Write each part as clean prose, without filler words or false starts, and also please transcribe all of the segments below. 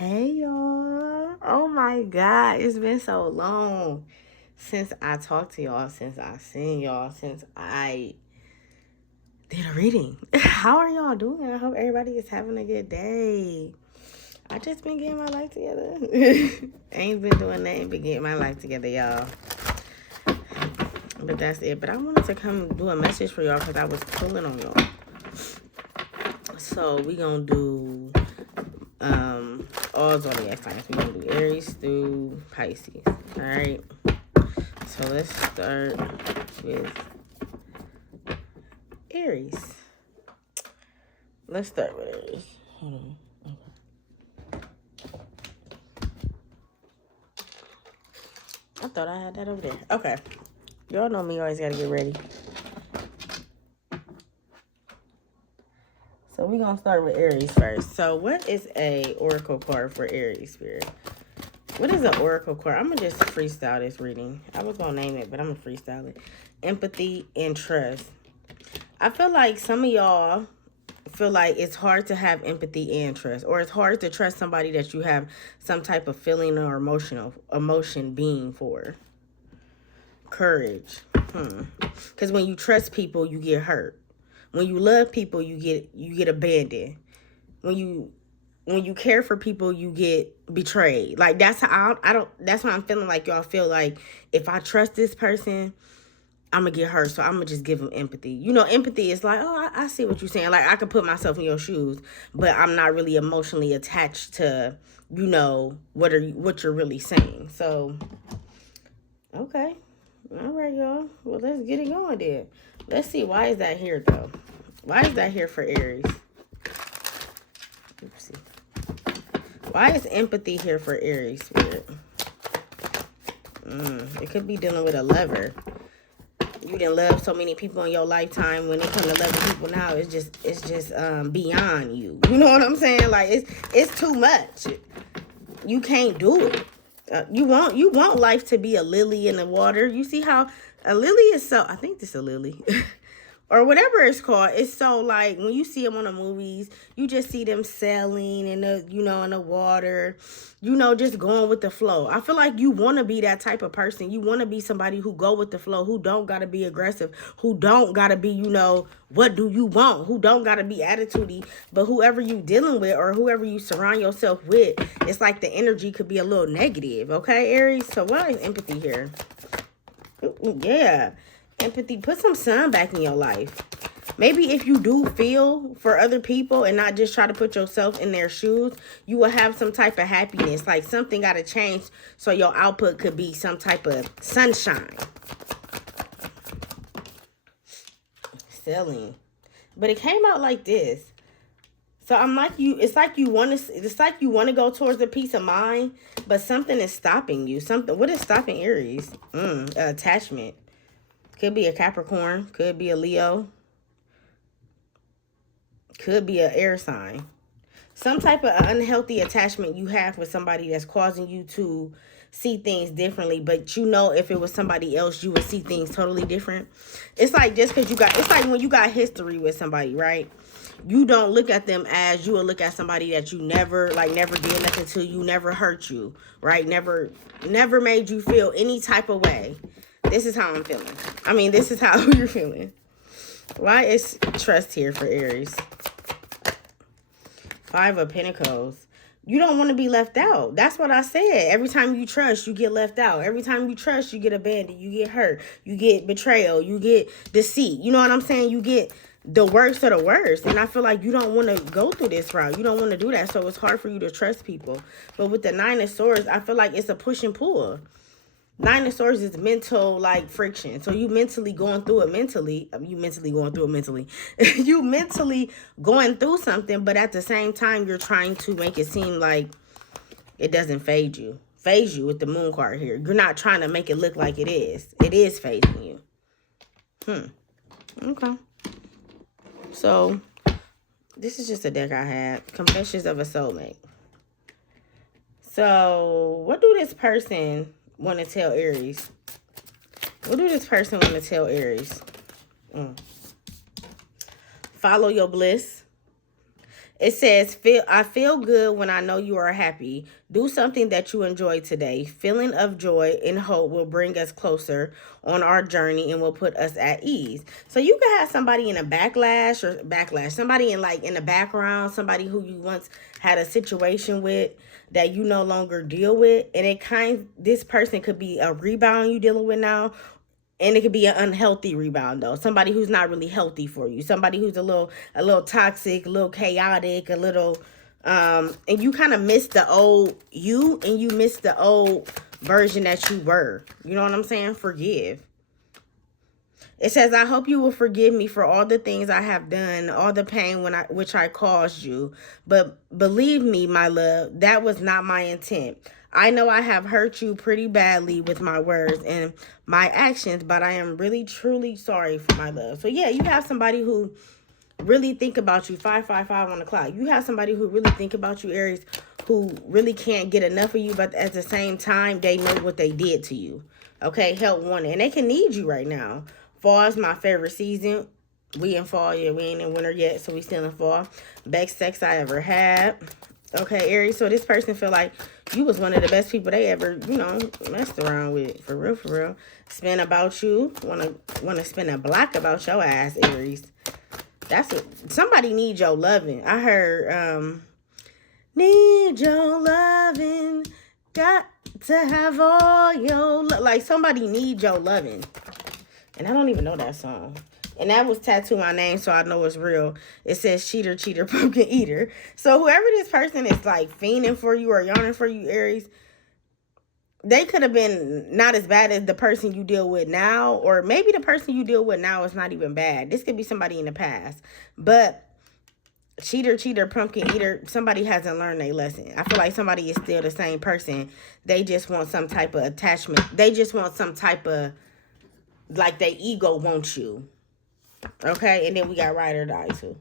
Hey y'all. Oh my God. It's been so long since I talked to y'all, since I seen y'all, since I did a reading. How are y'all doing? I hope everybody is having a good day. I just been getting my life together. Ain't been doing nothing but getting my life together, y'all. But that's it. But I wanted to come do a message for y'all because I was pulling on y'all. So we gonna do all zodiac signs. We're gonna do Aries through Pisces. Alright. So let's start with Aries. Let's start with Aries. Hold on. Okay. I thought I had that over there. Okay. Y'all know me, always gotta get ready. So we're gonna start with Aries first. So what is a oracle card for Aries, Spirit? What is an oracle card? I'm gonna just freestyle this reading. I was gonna name it, but I'm gonna freestyle it. Empathy and trust. I feel like some of y'all feel like it's hard to have empathy and trust, or it's hard to trust somebody that you have some type of feeling or emotion being for. Courage. Because when you trust people, you get hurt. When you love people, you get abandoned. When you care for people, you get betrayed. Like that's how that's why I'm feeling like y'all feel like if I trust this person, I'm gonna get hurt, so I'm gonna just give them empathy. You know, empathy is like, oh, I see what you're saying. Like I could put myself in your shoes, but I'm not really emotionally attached to, you know, what you're really saying. So, okay, all right, y'all. Well, let's get it going then. Let's see, why is that here though? Why is that here for Aries? Oopsie. Why is empathy here for Aries, Spirit? It could be dealing with a lover. You didn't love so many people in your lifetime. When it comes to loving people now, it's just beyond you. You know what I'm saying? Like it's too much. You can't do it. You want life to be a lily in the water. You see how a lily is so. I think this is a lily. Or whatever it's called. It's so like when you see them on the movies, you just see them sailing in the, you know, in the water, you know, just going with the flow. I feel like you want to be that type of person. You want to be somebody who go with the flow, who don't got to be aggressive, who don't got to be, you know, what do you want, who don't got to be attitudey, but whoever you dealing with or whoever you surround yourself with, it's like the energy could be a little negative. Okay, Aries? So why is empathy here? Yeah. Empathy. Put some sun back in your life. Maybe if you do feel for other people and not just try to put yourself in their shoes, you will have some type of happiness. Like something got to change so your output could be some type of sunshine. Selling. But it came out like this. So I'm like you, it's like you want to go towards a peace of mind, but something is stopping you. What is stopping Aries? Attachment. Could be a Capricorn. Could be a Leo. Could be an air sign. Some type of unhealthy attachment you have with somebody that's causing you to see things differently. But you know if it was somebody else, you would see things totally different. It's like just because it's like when you got history with somebody, right? You don't look at them as you would look at somebody that you never did nothing to you, never hurt you, right? Never made you feel any type of way. This is how I'm feeling. I mean, this is how you're feeling. Why is trust here for Aries? 5 of Pentacles. You don't want to be left out. That's what I said. Every time you trust, you get left out. Every time you trust, you get abandoned. You get hurt. You get betrayal. You get deceit. You know what I'm saying? You get the worst of the worst. And I feel like you don't want to go through this route. You don't want to do that. So it's hard for you to trust people. But with the 9 of Swords, I feel like it's a push and pull. 9 of Swords is mental, like, friction. So you mentally going through it mentally. You mentally going through something, but at the same time, you're trying to make it seem like it doesn't phase you. Phase you with the moon card here. You're not trying to make it look like it is. It is phasing you. Okay. So, this is just a deck I had. Confessions of a Soulmate. So, what do this person want to tell Aries? What do this person want to tell Aries? Follow your bliss. It says, I feel good when I know you are happy. Do something that you enjoy today. Feeling of joy and hope will bring us closer on our journey and will put us at ease. So you could have somebody in a backlash, somebody in the background, somebody who you once had a situation with that you no longer deal with. And this person could be a rebound you dealing with now, and it could be an unhealthy rebound though. Somebody who's not really healthy for you. Somebody who's a little toxic, a little chaotic, a little and you kind of miss the old you, and you miss the old version that you were. You know what I'm saying? Forgive. It says, I hope you will forgive me for all the things I have done, all the pain which I caused you. But believe me, my love, that was not my intent. I know I have hurt you pretty badly with my words and my actions, but I am really, truly sorry for my love. So yeah, you have somebody who really think about you. 555 on the clock. You have somebody who really think about you, Aries, who really can't get enough of you, but at the same time, they know what they did to you. Okay, help wanted. And they can need you right now. Fall is my favorite season. We in fall, yeah, we ain't in winter yet, so we still in fall. Best sex I ever had. Okay, Aries, so this person feel like you was one of the best people they ever, messed around with. For real, for real. Spin about you. Wanna spin a block about your ass, Aries. That's what somebody needs your loving. I heard need your loving. Got to have all your like somebody needs your loving. And I don't even know that song. And that was tattooed my name, so I know it's real. It says cheater, cheater, pumpkin eater. So whoever this person is like fiending for you or yawning for you, Aries, they could have been not as bad as the person you deal with now. Or maybe the person you deal with now is not even bad. This could be somebody in the past. But cheater, cheater, pumpkin eater, somebody hasn't learned their lesson. I feel like somebody is still the same person. They just want some type of attachment. They just want some type of, like their ego wants you. Okay, and then we got ride or die too.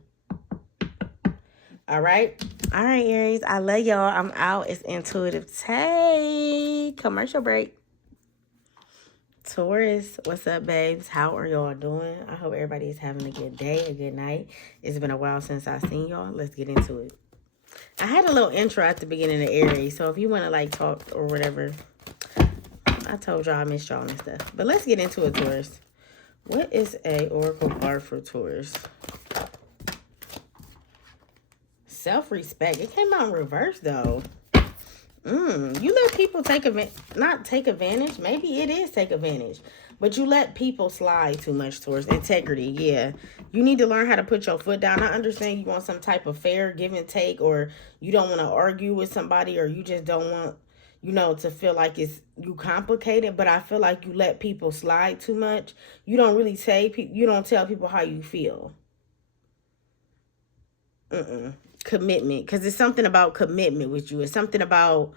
All right, Aries, I love y'all. I'm out. It's Intuitive Tay. Commercial break. Taurus, what's up, babes? How are y'all doing? I hope everybody is having a good day, a good night. It's been a while since I've seen y'all. Let's get into it. I had a little intro at the beginning of Aries, so if you want to like talk or whatever, I told y'all I missed y'all and stuff. But let's get into it, Taurus. What is a oracle card for Taurus? Self-respect. It came out in reverse, though. You let people not take advantage. Maybe it is take advantage. But you let people slide too much, Taurus. Integrity, yeah. You need to learn how to put your foot down. I understand you want some type of fair give and take, or you don't want to argue with somebody, or you just don't want, to feel like you complicated, but I feel like you let people slide too much. You don't really you don't tell people how you feel. Commitment, because it's something about commitment with you. It's something about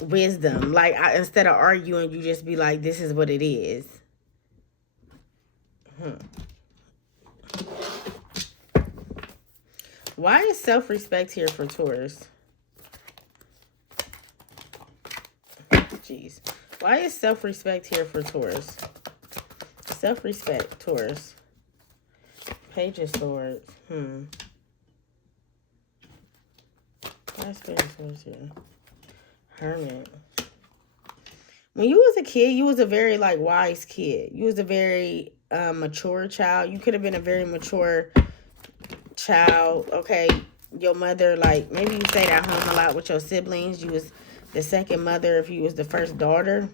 wisdom. Like, instead of arguing, you just be like, this is what it is. Why is self-respect here for Taurus? Jeez. Why is self-respect here for Taurus? Self-respect, Taurus. Page of Swords. Why is Page of Swords here? Hermit. When you was a kid, you was a very, wise kid. You was a very mature child. You could have been a very mature child, okay? Your mother, maybe you stayed at home a lot with your siblings. You was the second mother if you was the first daughter.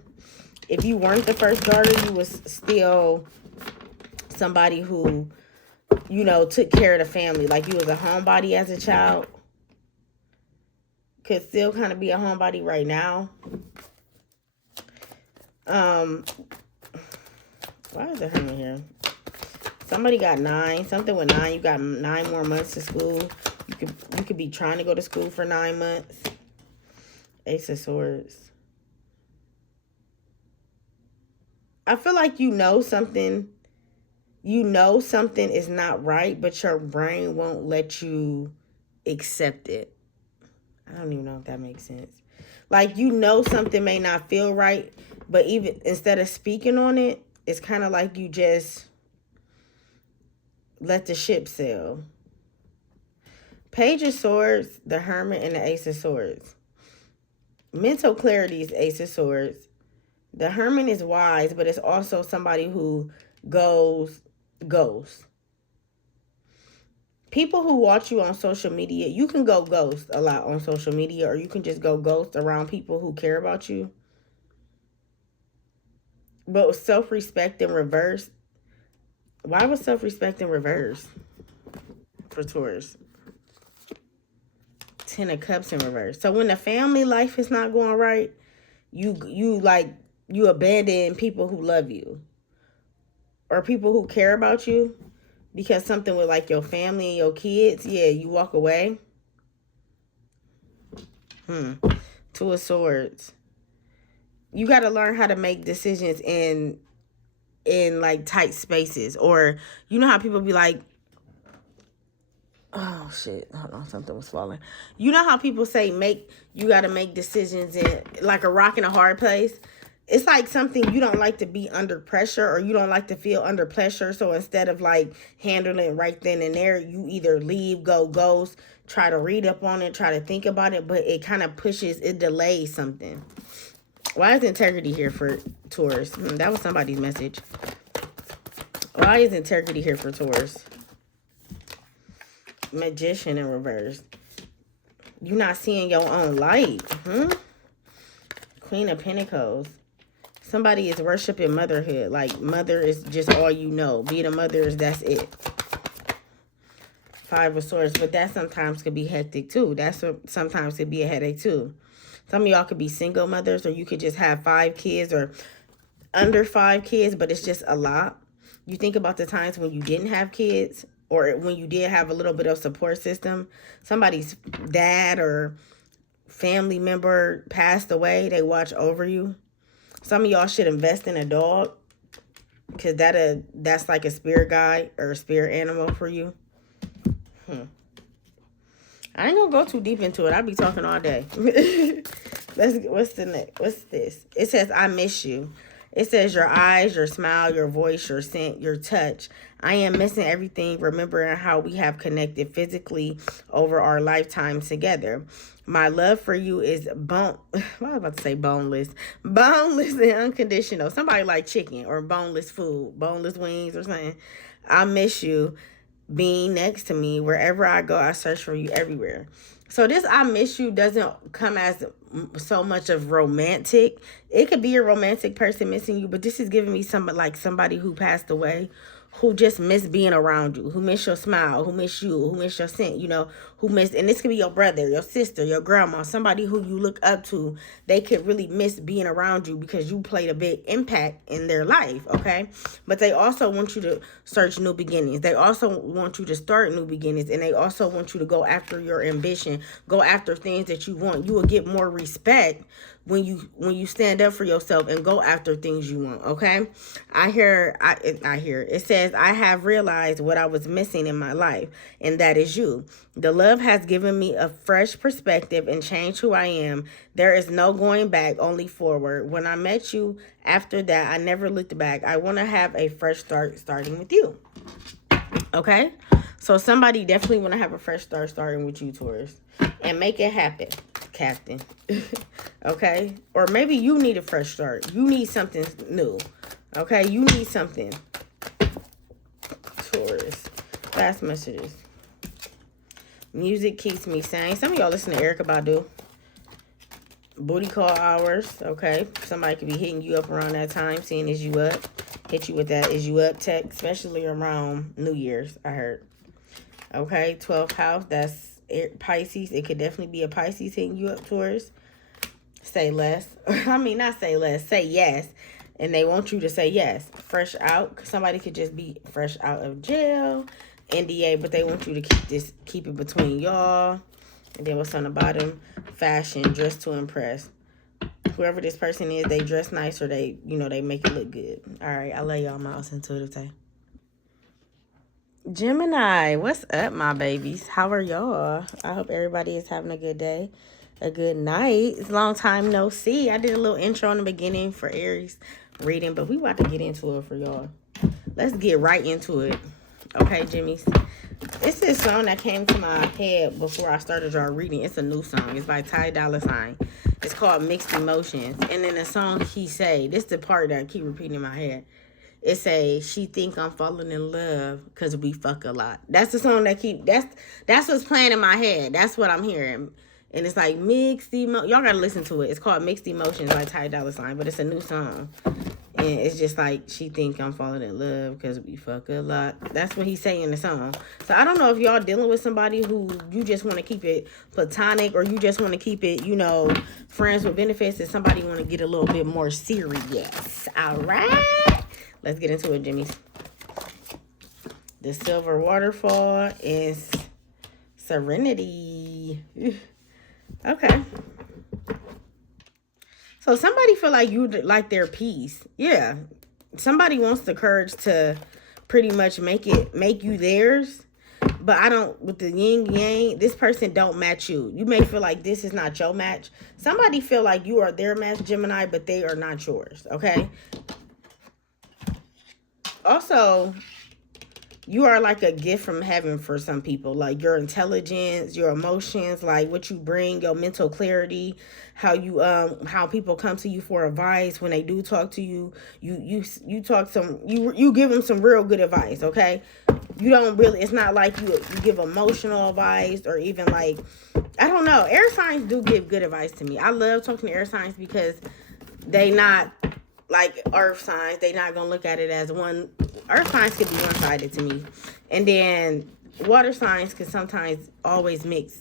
If you weren't the first daughter, you was still somebody who, took care of the family. Like, you was a homebody as a child. Could still kind of be a homebody right now. Why is it hanging here? Somebody got 9. Something with 9. You got 9 more months to school. You could be trying to go to school for 9 months. Ace of Swords. I feel like something is not right, but your brain won't let you accept it. I don't even know if that makes sense. Like, something may not feel right, but even instead of speaking on it, it's kind of like you just let the ship sail. Page of Swords, the Hermit, and the Ace of Swords. Mental clarity is Ace of Swords. The Hermit is wise, but it's also somebody who goes. People who watch you on social media, you can go ghost a lot on social media, or you can just go ghost around people who care about you. But with self-respect in reverse, why was self-respect in reverse for Taurus? 10 of Cups in reverse. So when the family life is not going right, you abandon people who love you or people who care about you because something with like your family and your kids, yeah, you walk away. Two of Swords. You got to learn how to make decisions in like tight spaces, or you know how people be like, oh shit, hold on, something was falling. You know how people say you got to make decisions in like a rock and a hard place? It's like something you don't like to be under pressure, or you don't like to feel under pressure. So instead of like handling it right then and there, you either leave, go ghost, try to read up on it, try to think about it, but it kind of it delays something. Why is integrity here for Taurus? That was somebody's message. Why is integrity here for Taurus? Magician in reverse. You're not seeing your own light. Queen of Pentacles. Somebody is worshiping motherhood. Like mother is just all you know. Being a mother that's it. Five of Swords. But that sometimes could be hectic too. Sometimes could be a headache too. Some of y'all could be single mothers, or you could just have 5 kids or under 5 kids, but it's just a lot. You think about the times when you didn't have kids, or when you did have a little bit of support system. Somebody's dad or family member passed away. They watch over you. Some of y'all should invest in a dog, because that's like a spirit guide or a spirit animal for you. I ain't gonna go too deep into it. I'll be talking all day. What's the next? What's this? It says, I miss you. It says, your eyes, your smile, your voice, your scent, your touch. I am missing everything, remembering how we have connected physically over our lifetime together. My love for you is what was I about to say? Boneless and unconditional. Somebody like chicken or boneless food, boneless wings or something. I miss you being next to me. Wherever I go, I search for you everywhere. So this I miss you doesn't come as so much of romantic. It could be a romantic person missing you, but this is giving me somebody who passed away, who just miss being around you, who miss your smile, who miss you, who miss your scent, and this could be your brother, your sister, your grandma, somebody who you look up to. They could really miss being around you because you played a big impact in their life, okay? But they also want you to search new beginnings. They also want you to start new beginnings, and they also want you to go after your ambition, go after things that you want. You will get more respect when you stand up for yourself and go after things you want, okay? I hear it says, I have realized what I was missing in my life, and that is you. The love has given me a fresh perspective and changed who I am. There is no going back, only forward. When I met you, after that, I never looked back. I want to have a fresh start, starting with you. Okay? So somebody definitely want to have a fresh start starting with you, Taurus. And make it happen, Captain. Okay? Or maybe you need a fresh start. You need something new. Okay? You need something. Taurus. Last messages. Music keeps me sane. Some of y'all listen to Erykah Badu. Booty call hours. Okay? Somebody could be hitting you up around that time, seeing is you up. Hit you with that is you up text, especially around New Year's, I heard. Okay? 12th house. That's Pisces. It could definitely be a Pisces hitting you up, Taurus. Say less. I mean, not say less. Say yes. And they want you to say yes. Fresh out. Somebody could just be fresh out of jail. NDA, but they want you to keep it between y'all. And then what's on the bottom? Fashion. Dress to impress. Whoever this person is, they dress nice, or they make it look good. All right. I love y'all. Mouse intuitive day. Gemini, what's up, my babies? How are y'all? I hope everybody is having a good day, a good night. It's a long time no see. I did a little intro in the beginning for Aries reading, but we about to get into it for y'all. Let's get right into it. Okay, Jimmies. It's this song that came to my head before I started y'all reading. It's a new song. It's by Ty Dolla $ign. It's called Mixed Emotions. And in the song he say, this is the part that I keep repeating in my head. It say, she think I'm falling in love because we fuck a lot. That's the song that that's what's playing in my head. That's what I'm hearing. And it's like mixed emotions. Y'all gotta listen to it. It's called Mixed Emotions by Ty Dolla $ign, but it's a new song. And it's just like, she think I'm falling in love because we fuck a lot. That's what he's saying in the song. So I don't know if y'all dealing with somebody who you just want to keep it platonic, or you just want to keep it, you know, friends with benefits, and somebody want to get a little bit more serious. All right. Let's get into it, Jimmys. The silver waterfall is serenity. Okay. So somebody feel like you like their peace. Yeah. Somebody wants the courage to pretty much make you theirs. But I don't, with the yin yang, this person don't match you. You may feel like this is not your match. Somebody feel like you are their match, Gemini, but they are not yours. Okay. Also, you are like a gift from heaven for some people. Like your intelligence, your emotions, like what you bring, your mental clarity, how you how people come to you for advice. When they do talk to you, you give them some real good advice. Okay, you don't really, it's not like you give emotional advice, or even like, I don't know, air signs do give good advice to me. I love talking to air signs because they not like earth signs. They not gonna look at it as one. Earth signs could be one-sided to me, and then water signs can sometimes always mix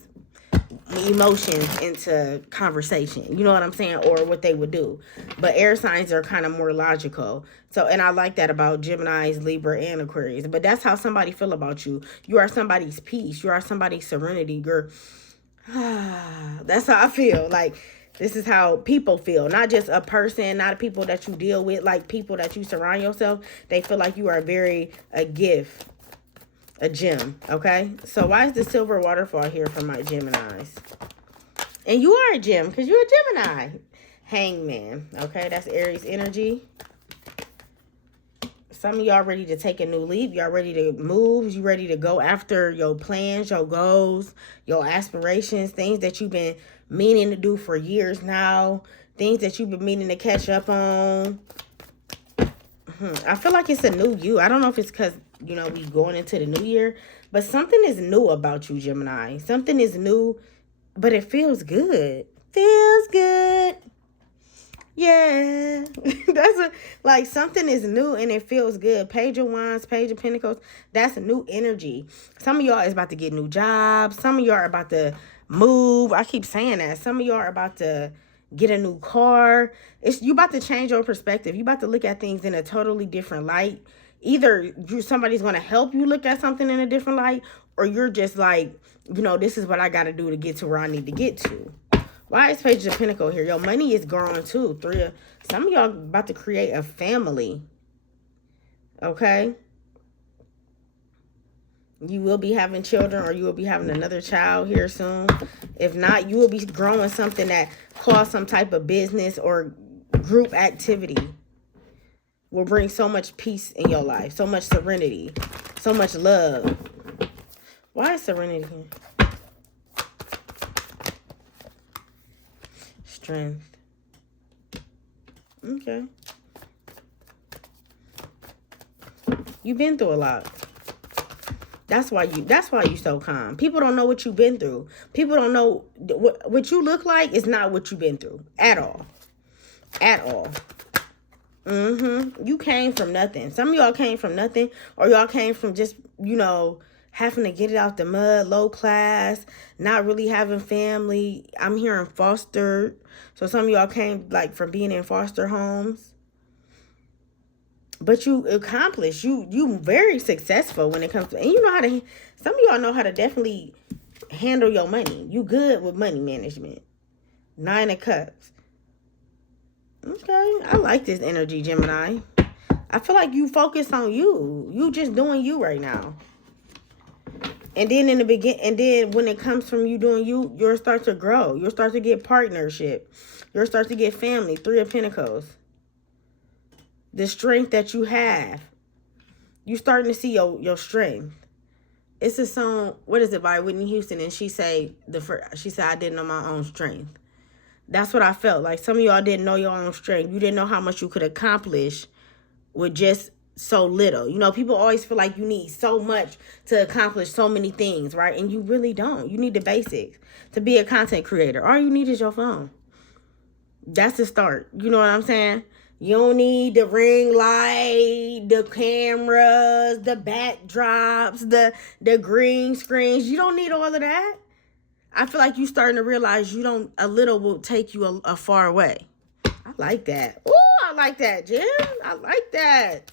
emotions into conversation, you know what I'm saying, or what they would do. But air signs are kind of more logical. So, and I like that about Geminis, Libra, and Aquarius. But that's how somebody feel about you. You are somebody's peace. You are somebody's serenity, girl. That's how I feel. Like, this is how people feel. Not just a person, not people that you deal with, like people that you surround yourself. They feel like you are a gift, a gem, okay? So why is the silver waterfall here for my Geminis? And you are a gem because you're a Gemini. Hangman, okay? That's Aries energy. Some of y'all ready to take a new leap. Y'all ready to move. You ready to go after your plans, your goals, your aspirations, things that you've been meaning to do for years now, things that you've been meaning to catch up on. I feel like it's a new you. I don't know if it's because, you know, we going into the new year, but something is new about you, Gemini. Something is new, but it feels good. Feels good. Yeah. Like something is new and it feels good. Page of Wands, Page of Pentacles. That's a new energy. Some of y'all is about to get new jobs. Some of y'all are about to move. I keep saying that. Some of y'all are about to get a new car. You about to change your perspective. You about to look at things in a totally different light. Either somebody's going to help you look at something in a different light, or you're just like, you know, this is what I got to do to get to where I need to get to. Why is Page of Pentacles here? Your money is growing too. Some of y'all about to create a family. Okay? You will be having children, or you will be having another child here soon. If not, you will be growing something that calls some type of business or group activity. Will bring so much peace in your life. So much serenity. So much love. Why is serenity here? Strength. Okay. You've been through a lot. That's why you so calm. People don't know what you've been through. People don't know what you look like is not what you've been through at all. At all. You came from nothing. Some of y'all came from nothing, or y'all came from just, you know, having to get it out the mud, low class, not really having family. I'm hearing foster. So some of y'all came like from being in foster homes. But you accomplished. You very successful when it comes to, and you know how to, some of y'all know how to definitely handle your money. You good with money management. 9 of Cups. Okay, I like this energy, Gemini. I feel like you focus on you. You just doing you right now. And then in the beginning, and then when it comes from you doing you, you'll start to grow. You'll start to get partnership. You'll start to get family. 3 of Pentacles. The strength that you have. You starting to see your strength. It's a song, what is it, by Whitney Houston, and she said, I didn't know my own strength. That's what I felt like. Some of y'all didn't know your own strength. You didn't know how much you could accomplish with just so little. You know, people always feel like you need so much to accomplish so many things, right? And you really don't. You need the basics to be a content creator. All you need is your phone. That's the start. You know what I'm saying? You don't need the ring light, the cameras, the backdrops, the green screens. You don't need all of that. I feel like you starting to realize a little will take you a far way. I like that. Ooh, I like that, Jim. I like that.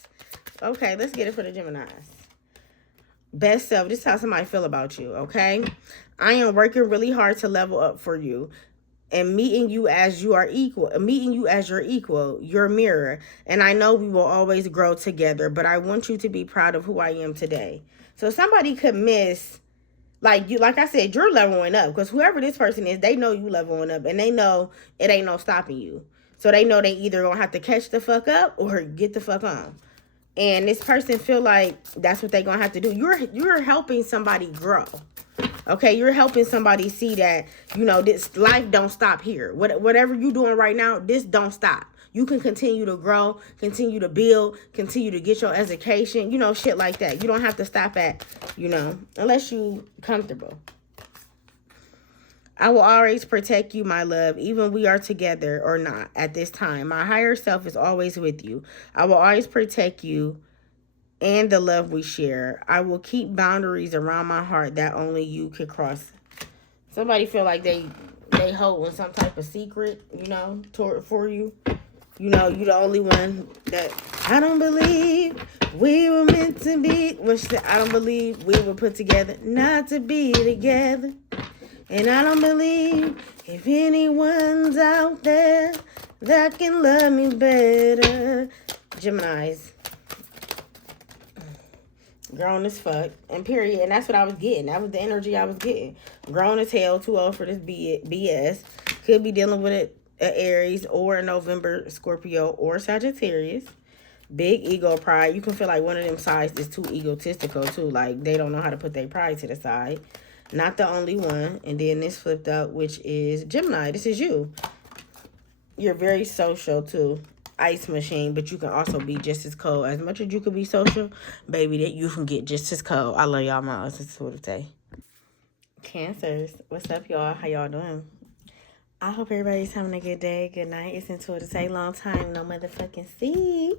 Okay, let's get it for the Geminis. Best self. This is how somebody feel about you, okay? I am working really hard to level up for you. And meeting you as you are equal, meeting you as your equal, your mirror. And I know we will always grow together, but I want you to be proud of who I am today. So somebody could miss, like I said, you're leveling up, because whoever this person is, they know you leveling up, and they know it ain't no stopping you. So they know they either gonna have to catch the fuck up or get the fuck on. And this person feel like that's what they gonna have to do. You're helping somebody grow. Okay, you're helping somebody see that, you know, this life don't stop here. Whatever you're doing right now, this don't stop. You can continue to grow, continue to build, continue to get your education, you know, shit like that. You don't have to stop at, you know, unless you comfortable. I will always protect you, my love, even we are together or not at this time. My higher self is always with you. I will always protect you and the love we share. I will keep boundaries around my heart that only you can cross. Somebody feel like they holding some type of secret, you know, for you. You know, you the only one that I don't believe we were meant to be. I don't believe we were put together not to be together. And I don't believe if anyone's out there that can love me better. Geminis. Grown as fuck, and period. And that's what I was getting. That was the energy I was getting. Grown as hell, too old for this BS. Could be dealing with an Aries or a November Scorpio or Sagittarius. Big ego, pride. You can feel like one of them sides is too egotistical, too. Like, they don't know how to put their pride to the side. Not the only one. And then this flipped up, which is Gemini. This is you. You're very social, too. Ice machine, but you can also be just as cold. As much as you can be social, baby, that you can get just as cold. I love y'all, moms. This is what it say. Cancers, what's up, y'all? How y'all doing? I hope everybody's having a good day, good night. It's into it say long time, no motherfucking see.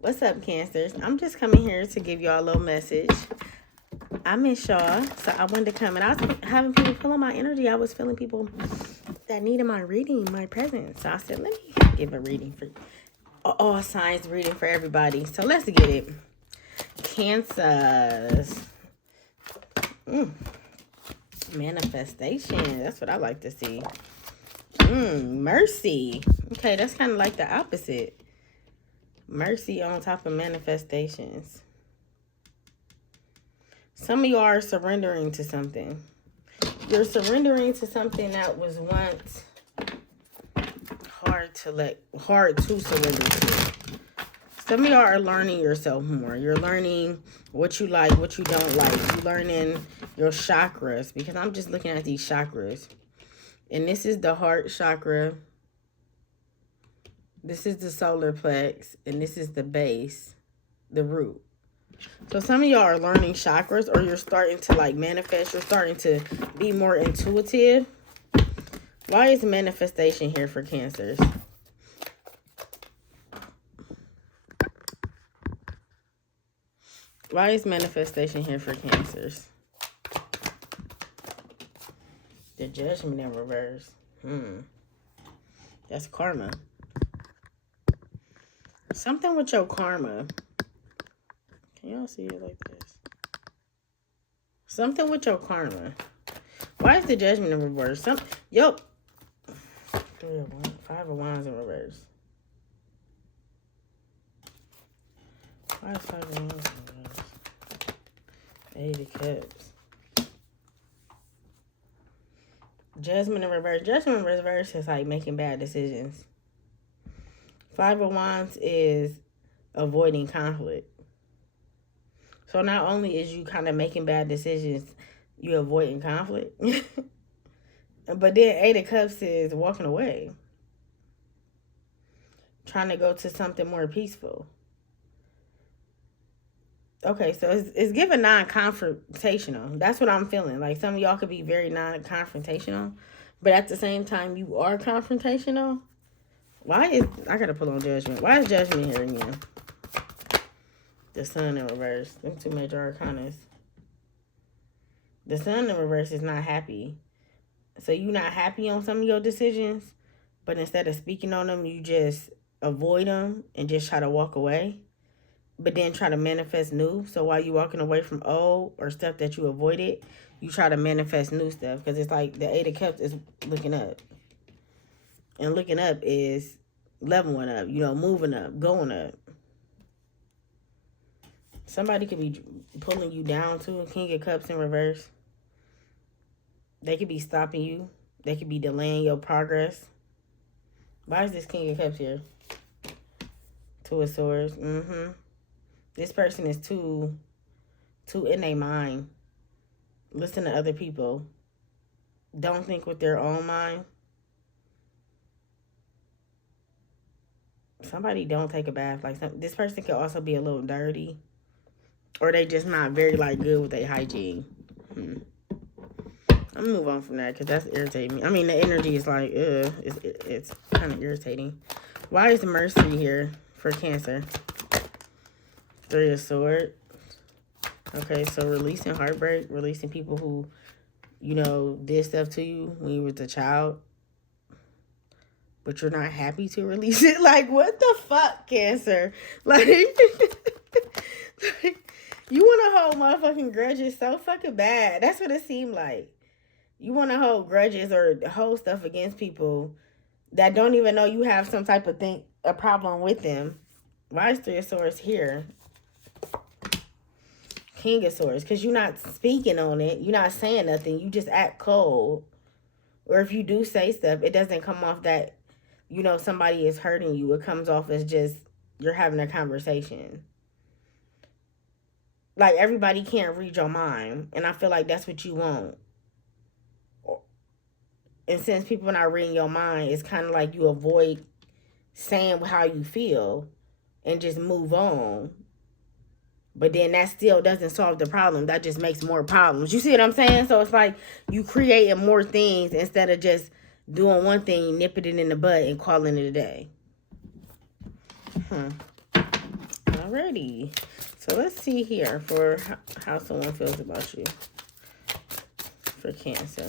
What's up, Cancers? I'm just coming here to give y'all a little message. I miss y'all, so I wanted to come, and I was having people feeling my energy. I was feeling people that needed my reading, my presence. So I said, let me give a reading for all signs reading for everybody. So let's get it. Cancers. Manifestation. That's what I like to see. Mercy. Okay, that's kind of like the opposite. Mercy on top of manifestations. Some of you are surrendering to something. You're surrendering to something that was once hard to surrender to. Some of y'all are learning yourself more. You're learning what you like, what you don't like. You're learning your chakras, because I'm just looking at these chakras. And this is the heart chakra. This is the solar plex. And this is the base, the root. So some of y'all are learning chakras, or you're starting to like manifest. You're starting to be more intuitive. Why is manifestation here for Cancers? Why is manifestation here for Cancers? The Judgment in reverse. That's karma. Something with your karma. Can y'all see it like this? Something with your karma. Why is the Judgment in reverse? Yup. 5 of Wands in reverse. Why is 5 of Wands in reverse? 8 of Cups. Judgment in reverse. Judgment in reverse is like making bad decisions. 5 of Wands is avoiding conflict. So not only is you kind of making bad decisions, you avoiding conflict. But then 8 of Cups is walking away. Trying to go to something more peaceful. Okay, so it's given non-confrontational. That's what I'm feeling. Like some of y'all could be very non-confrontational, but at the same time, you are confrontational. Why is... I gotta pull on Judgment. Why is Judgment here again? The Sun in reverse. Them 2 major arcanas. The Sun in reverse is not happy. So you're not happy on some of your decisions, but instead of speaking on them, you just avoid them and just try to walk away. But then try to manifest new. So while you're walking away from old or stuff that you avoided, you try to manifest new stuff. Because it's like the 8 of Cups is looking up. And looking up is leveling up, you know, moving up, going up. Somebody could be pulling you down too. King of Cups in reverse. They could be stopping you. They could be delaying your progress. Why is this King of Cups here? 2 of Swords. This person is too in their mind. Listen to other people. Don't think with their own mind. Somebody don't take a bath. Like this person could also be a little dirty. Or they just not very like good with their hygiene. I'm gonna move on from that because that's irritating me. I mean, the energy is like, it's kind of irritating. Why is the Mercy here for Cancer? 3 of Swords. Okay, so releasing heartbreak, releasing people who, you know, did stuff to you when you was a child, but you're not happy to release it. Like, what the fuck, Cancer? Like, you want to hold motherfucking grudges so fucking bad. That's what it seemed like. You want to hold grudges or hold stuff against people that don't even know you have some type of a problem with them. Why is 3 of Swords here? King of Swords, because you're not speaking on it. You're not saying nothing. You just act cold. Or if you do say stuff, it doesn't come off that, you know, somebody is hurting you. It comes off as just you're having a conversation. Like, everybody can't read your mind. And I feel like that's what you want. And since people are not reading your mind, it's kind of like you avoid saying how you feel and just move on. But then that still doesn't solve the problem. That just makes more problems. You see what I'm saying? So it's like you creating more things instead of just doing one thing, nipping it in the bud and calling it a day. Alrighty. So let's see here for how someone feels about you. For Cancer.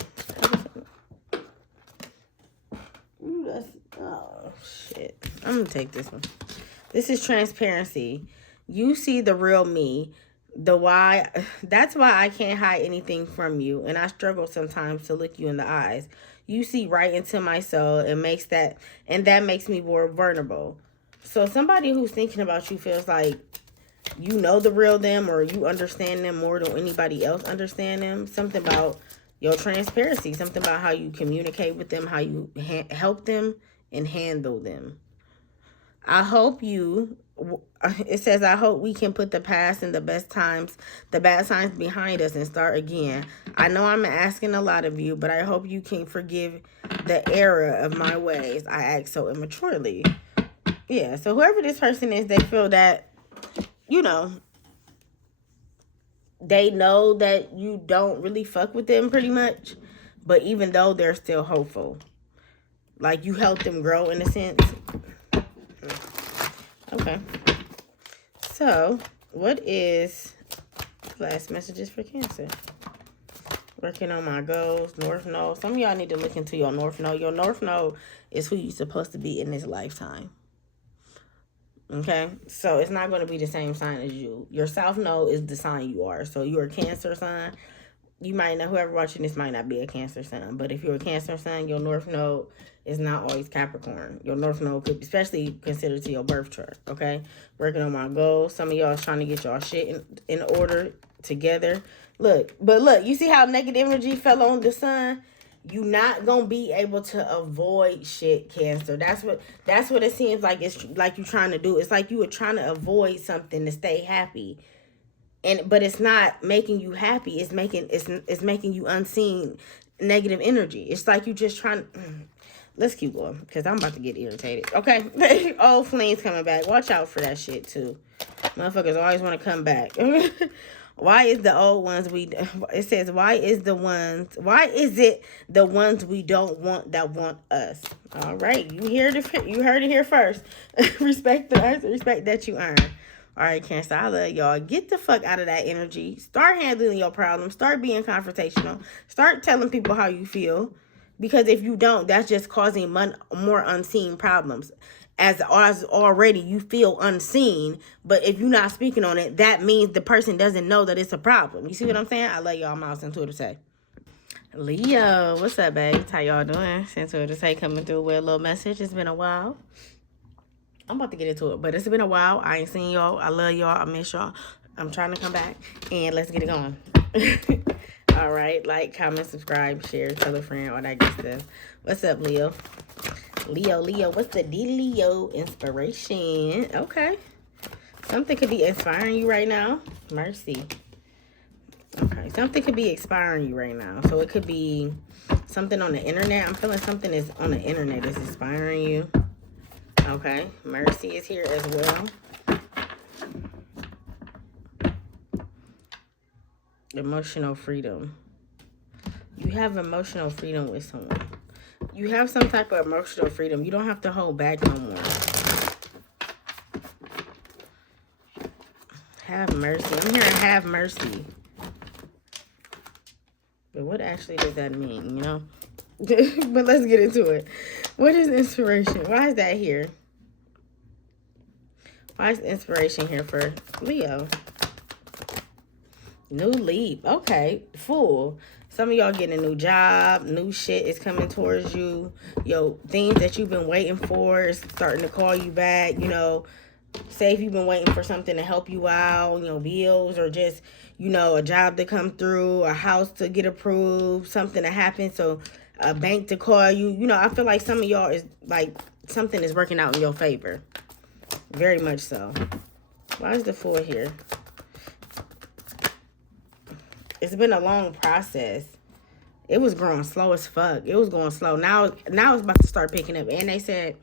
Ooh, that's... Oh, shit. I'm going to take this one. This is transparency. You see the real me, the why. That's why I can't hide anything from you. And I struggle sometimes to look you in the eyes. You see right into my soul and that makes me more vulnerable. So somebody who's thinking about you feels like you know the real them or you understand them more than anybody else understand them. Something about your transparency, something about how you communicate with them, how you help them and handle them. I hope it says, I hope we can put the past and the bad times behind us and start again. I know I'm asking a lot of you, but I hope you can forgive the error of my ways. I act so immaturely. Yeah, so whoever this person is, they feel that, you know, they know that you don't really fuck with them pretty much, but even though they're still hopeful. Like you help them grow in a sense. Okay. So, what is the last messages for Cancer? Working on my goals, North Node. Some of y'all need to look into your North Node. Your North Node is who you're supposed to be in this lifetime. Okay? So, it's not going to be the same sign as you. Your South Node is the sign you are. So, you're a Cancer sign. You might know, whoever watching this might not be a Cancer sign. But if you're a Cancer sign, your North Node is not always Capricorn. Your North Node could especially considered to your birth chart, okay? Working on my goals. Some of y'all is trying to get y'all shit in order together. Look, you see how negative energy fell on the Sun? You're not going to be able to avoid shit, Cancer. That's what it seems like. It's like you're trying to do. It's like you were trying to avoid something to stay happy. but it's not making you happy. It's making you unseen negative energy. It's like you just trying. Let's keep going because I'm about to get irritated. Okay, old flames coming back. Watch out for that shit too. Motherfuckers always want to come back. Why is the old ones it says, why is it the ones we don't want that want us? All right, you heard it here first. Respect that you earn. All right, Cancer, I love y'all. Get the fuck out of that energy. Start handling your problems. Start being confrontational. Start telling people how you feel. Because if you don't, that's just causing more unseen problems. As already you feel unseen, but if you're not speaking on it, that means the person doesn't know that it's a problem. You see what I'm saying? I love y'all. Mouse Intuitive Say. Leo, what's up, babes? How y'all doing? Intuitive Say coming through with a little message. It's been a while. I'm about to get into it, but it's been a while. I ain't seen y'all. I love y'all. I miss y'all. I'm trying to come back, and let's get it going. All right, like, comment, subscribe, share, tell a friend, all that good stuff. What's up, Leo? Leo, what's the Leo inspiration? Okay. Something could be inspiring you right now. Mercy. Okay, something could be inspiring you right now. So it could be something on the internet. I'm feeling something is on the internet is inspiring you. Okay, Mercy is here as well. Emotional freedom. You have emotional freedom with someone. You have some type of emotional freedom. You don't have to hold back no more. Have mercy. I'm hearing have mercy. But what actually does that mean, you know? But let's get into it. What is inspiration? Why is that here? Why is inspiration here for Leo? New leap. Okay. Fool. Some of y'all getting a new job. New shit is coming towards you. Yo, things that you've been waiting for is starting to call you back. You know, say if you've been waiting for something to help you out, you know, bills or just, you know, a job to come through, a house to get approved, something to happen. So a bank to call you. You know, I feel like some of y'all is like something is working out in your favor. Very much so. Why is the Fool here? It's been a long process. It was growing slow as fuck. It was going slow. Now it's about to start picking up. And they said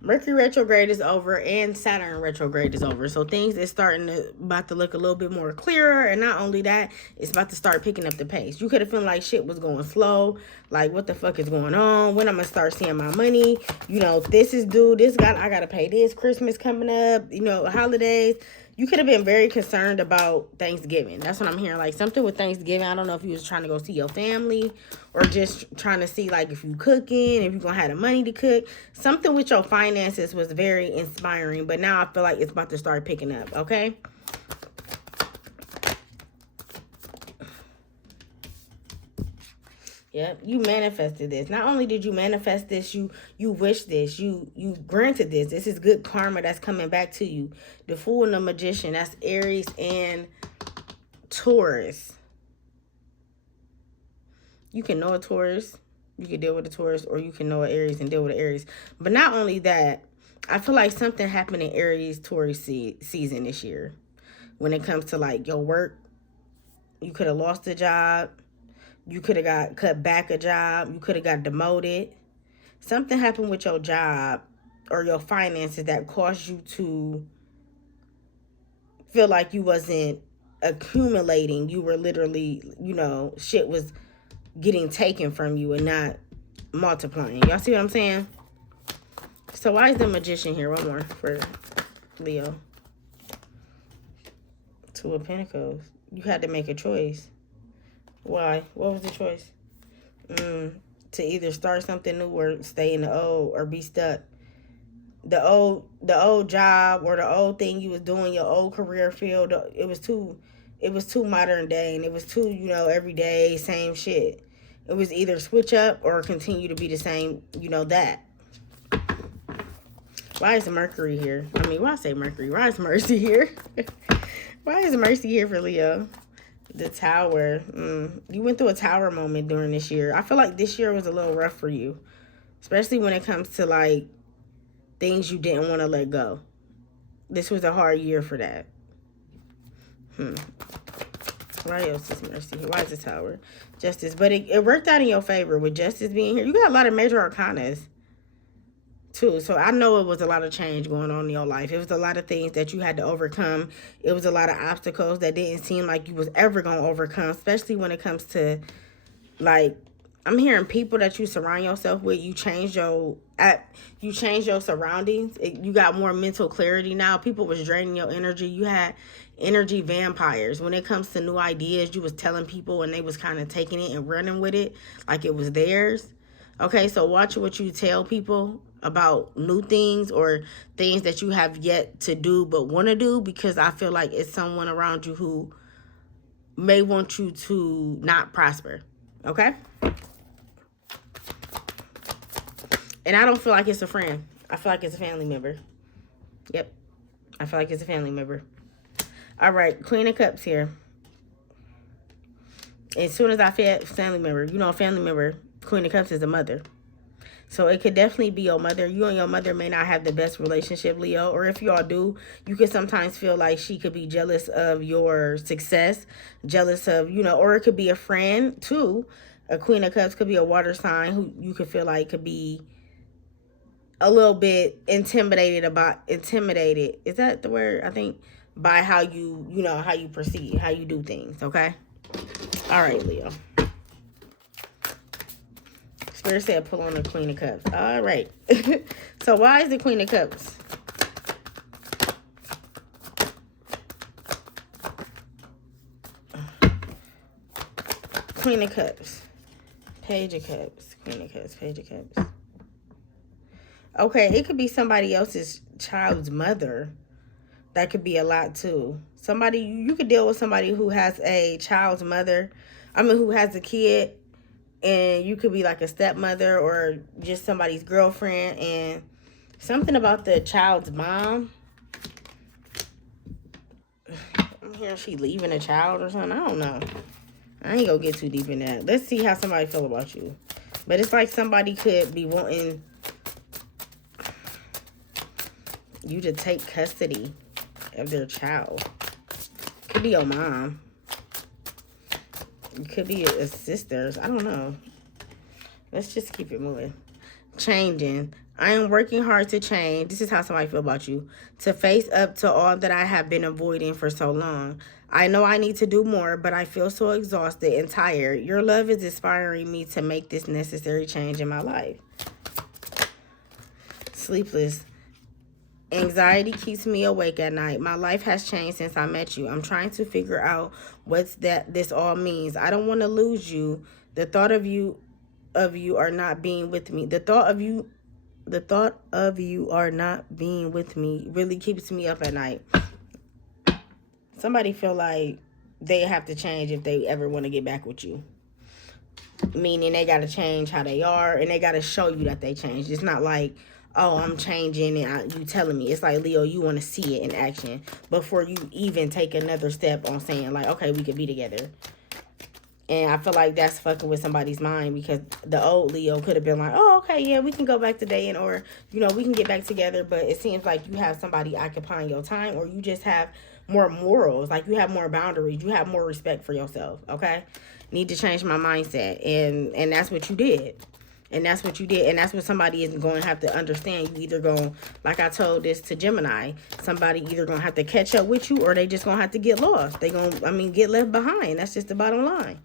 Mercury retrograde is over and Saturn retrograde is over. So things is about to look a little bit more clearer. And not only that, it's about to start picking up the pace. You could have felt like shit was going slow. Like, what the fuck is going on? When I'm going to start seeing my money? You know, this is due. I got to pay this. Christmas coming up. You know, holidays. You could have been very concerned about Thanksgiving. That's what I'm hearing. Like, something with Thanksgiving. I don't know if you was trying to go see your family or just trying to see, like, if you cooking, if you're going to have the money to cook. Something with your finances was very inspiring. But now I feel like it's about to start picking up, okay? Yep, you manifested this. Not only did you manifest this, you wished this. You granted this. This is good karma that's coming back to you. The Fool and the Magician. That's Aries and Taurus. You can know a Taurus. You can deal with a Taurus. Or you can know an Aries and deal with an Aries. But not only that, I feel like something happened in Aries-Taurus season this year. When it comes to, like, your work. You could have lost a job. You could have got cut back a job. You could have got demoted. Something happened with your job or your finances that caused you to feel like you wasn't accumulating. You were literally, you know, shit was getting taken from you and not multiplying. Y'all see what I'm saying? So why is the Magician here? One more for Leo. Two of Pentacles. You had to make a choice. Why? What was the choice? To either start something new or stay in the old or be stuck. The old job or the old thing you was doing, your old career field, it was too modern day and it was too, you know, everyday, same shit. It was either switch up or continue to be the same, you know, that. Why is Mercury here? I mean, why I say Mercury? Why is Mercy here? Why is Mercy here for Leo? The Tower. You went through a Tower moment during this year. I feel like this year was a little rough for you. Especially when it comes to, like, things you didn't want to let go. This was a hard year for that. Why else is mercy here? Why is the Tower? Justice. But it worked out in your favor with Justice being here. You got a lot of major arcanas too. So I know it was a lot of change going on in your life. It was a lot of things that you had to overcome. It was a lot of obstacles that didn't seem like you was ever going to overcome, especially when it comes to, like, I'm hearing people that you surround yourself with. You change your surroundings. You got more mental clarity now. People was draining your energy. You had energy vampires. When it comes to new ideas, you was telling people and they was kind of taking it and running with it like it was theirs. Okay, so watch what you tell people about new things or things that you have yet to do but want to do, because I feel like it's someone around you who may want you to not prosper. Okay? And I don't feel like it's a friend. I feel like it's a family member. Yep. I feel like it's a family member. All right. Queen of Cups here. As soon as I said family member, you know, a family member, Queen of Cups is a mother. So it could definitely be your mother. You and your mother may not have the best relationship, Leo. Or if y'all do, you could sometimes feel like she could be jealous of your success. Jealous of, you know, or it could be a friend too. A Queen of Cups could be a water sign who you could feel like could be a little bit intimidated. Is that the word? I think by how you know, how you proceed, how you do things. Okay. All right, Leo. Spirit said pull on the Queen of Cups. All right. So why is the Queen of Cups? Queen of Cups. Page of Cups. Queen of Cups. Page of Cups. Okay, it could be somebody else's child's mother. That could be a lot too. Somebody, you could deal with somebody who has a child's mother. I mean, who has a kid. And you could be like a stepmother or just somebody's girlfriend. And something about the child's mom. I'm hearing she leaving a child or something. I don't know. I ain't gonna get too deep in that. Let's see how somebody feel about you. But it's like somebody could be wanting you to take custody of their child. Could be your mom. It could be a sister's. I don't know. Let's just keep it moving. Changing. I am working hard to change. This is how somebody feel about you. To face up to all that I have been avoiding for so long. I know I need to do more, but I feel so exhausted and tired. Your love is inspiring me to make this necessary change in my life. Sleepless. Anxiety keeps me awake at night. My life has changed since I met you. I'm trying to figure out what this all means. I don't want to lose you. The thought of you are not being with me. The thought of you are not being with me really keeps me up at night. Somebody feel like they have to change if they ever want to get back with you. Meaning they got to change how they are and they got to show you that they changed. It's not like, oh, I'm changing and you telling me. It's like, Leo, you want to see it in action before you even take another step on saying, like, okay, we could be together. And I feel like that's fucking with somebody's mind because the old Leo could have been like, oh, okay, yeah, we can go back to dating or, you know, we can get back together. But it seems like you have somebody occupying your time or you just have more morals. Like you have more boundaries. You have more respect for yourself, okay? Need to change my mindset. And that's what you did. And that's what you did. And that's what somebody is going to have to understand. You either going, like I told this to Gemini, somebody either going to have to catch up with you or they just going to have to get lost. They going to, get left behind. That's just the bottom line.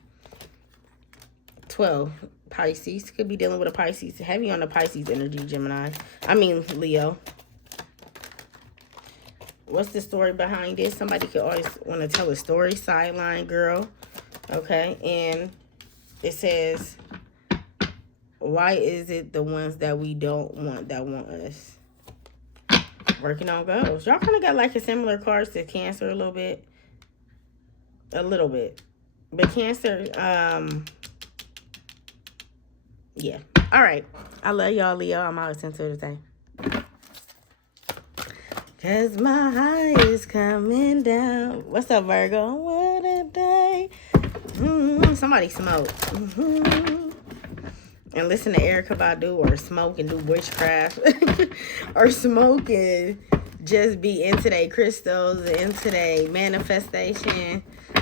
12. Pisces. Could be dealing with a Pisces. Heavy on the Pisces energy, Gemini. Leo. What's the story behind this? Somebody could always want to tell a story. Sideline girl. Okay. And it says, why is it the ones that we don't want that want us? Working on goals. Y'all kind of got like a similar cards to Cancer a little bit. A little bit. But Cancer, yeah. All right. I love y'all, Leo. I'm always sensitive today. Cause my high is coming down. What's up, Virgo? What a day. Somebody smoke. And listen to Erykah Badu or smoke and do witchcraft. Or smoke and just be into their crystals, into their manifestation.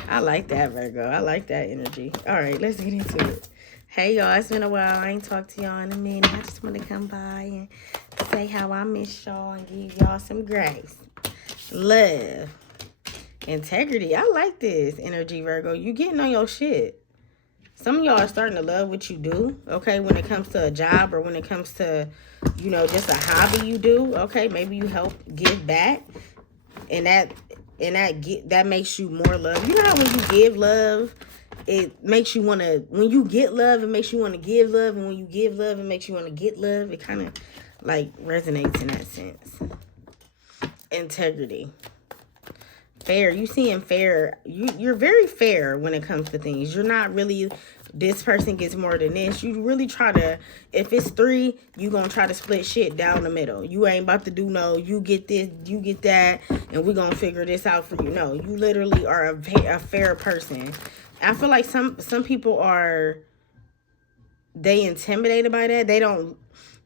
I like that, Virgo. I like that energy. All right, let's get into it. Hey, y'all. It's been a while. I ain't talked to y'all in a minute. I just want to come by and say how I miss y'all and give y'all some grace. Love. Integrity. I like this energy, Virgo. You getting on your shit. Some of y'all are starting to love what you do, okay, when it comes to a job or when it comes to, you know, just a hobby you do, okay? Maybe you help give back, and that makes you more love. You know how when you give love, it makes you want to, when you get love, it makes you want to give love, and when you give love, it makes you want to get love. It kind of, like, resonates in that sense. Integrity. Fair. You seeing fair. You're very fair when it comes to things. You're not really, this person gets more than this. You really try to, if it's 3, you gonna try to split shit down the middle. You ain't about to do no, you get this, you get that, and we gonna figure this out for you. No, you literally are a fair person. I feel like some people are, they intimidated by that. They don't,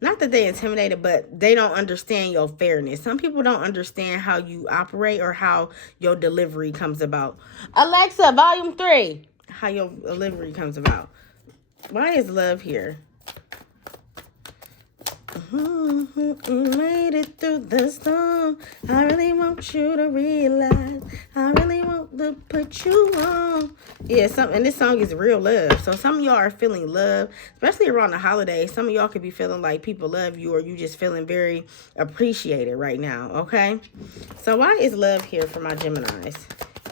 not that they intimidated, but they don't understand your fairness. Some people don't understand how you operate or how your delivery comes about. Alexa, volume 3. How your delivery comes about. Why is love here? Made it through the storm. I really want you to realize. I really want to put you on. Yeah, and this song is real love. So some of y'all are feeling love, especially around the holidays. Some of y'all could be feeling like people love you, or you just feeling very appreciated right now, okay? So why is love here for my Geminis?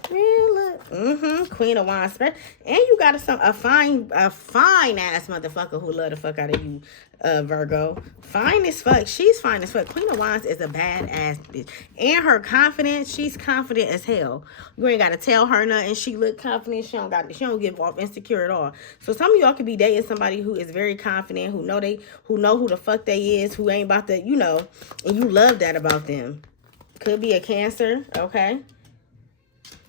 Real love. Queen of Wands. And you got a fine ass motherfucker who love the fuck out of you, Virgo. Fine as fuck. She's fine as fuck. Queen of Wands is a badass bitch. And her confidence, she's confident as hell. You ain't gotta tell her nothing. She look confident. She don't give off insecure at all. So some of y'all could be dating somebody who is very confident, who know who the fuck they is, who ain't about to, you know, and you love that about them. Could be a Cancer, okay?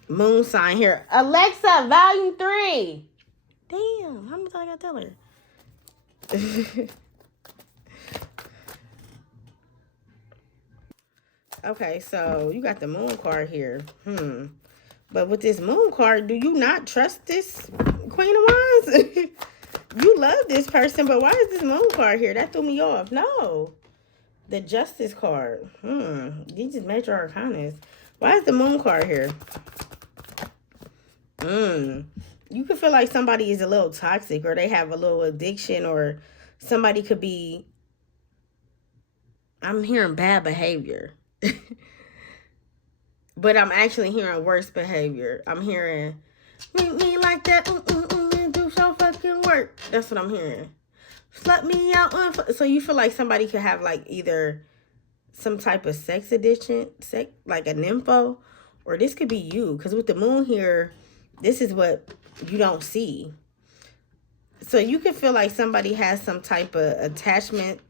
Moon sign here. Alexa, volume 3. Damn, how much I gotta tell her? Okay, so you got the moon card here. But with this moon card, do you not trust this Queen of Wands? You love this person, but why is this moon card here? That threw me off. No. The Justice card. These just major arcanas. Why is the moon card here? You could feel like somebody is a little toxic, or they have a little addiction, or somebody could be, I'm hearing bad behavior. But I'm actually hearing worse behavior. I'm hearing, meet me like that, do so fucking work. That's what I'm hearing. Slut me out. So you feel like somebody could have like either some type of sex addiction, like a nympho, or this could be you. Because with the moon here, this is what you don't see. So you could feel like somebody has some type of attachment.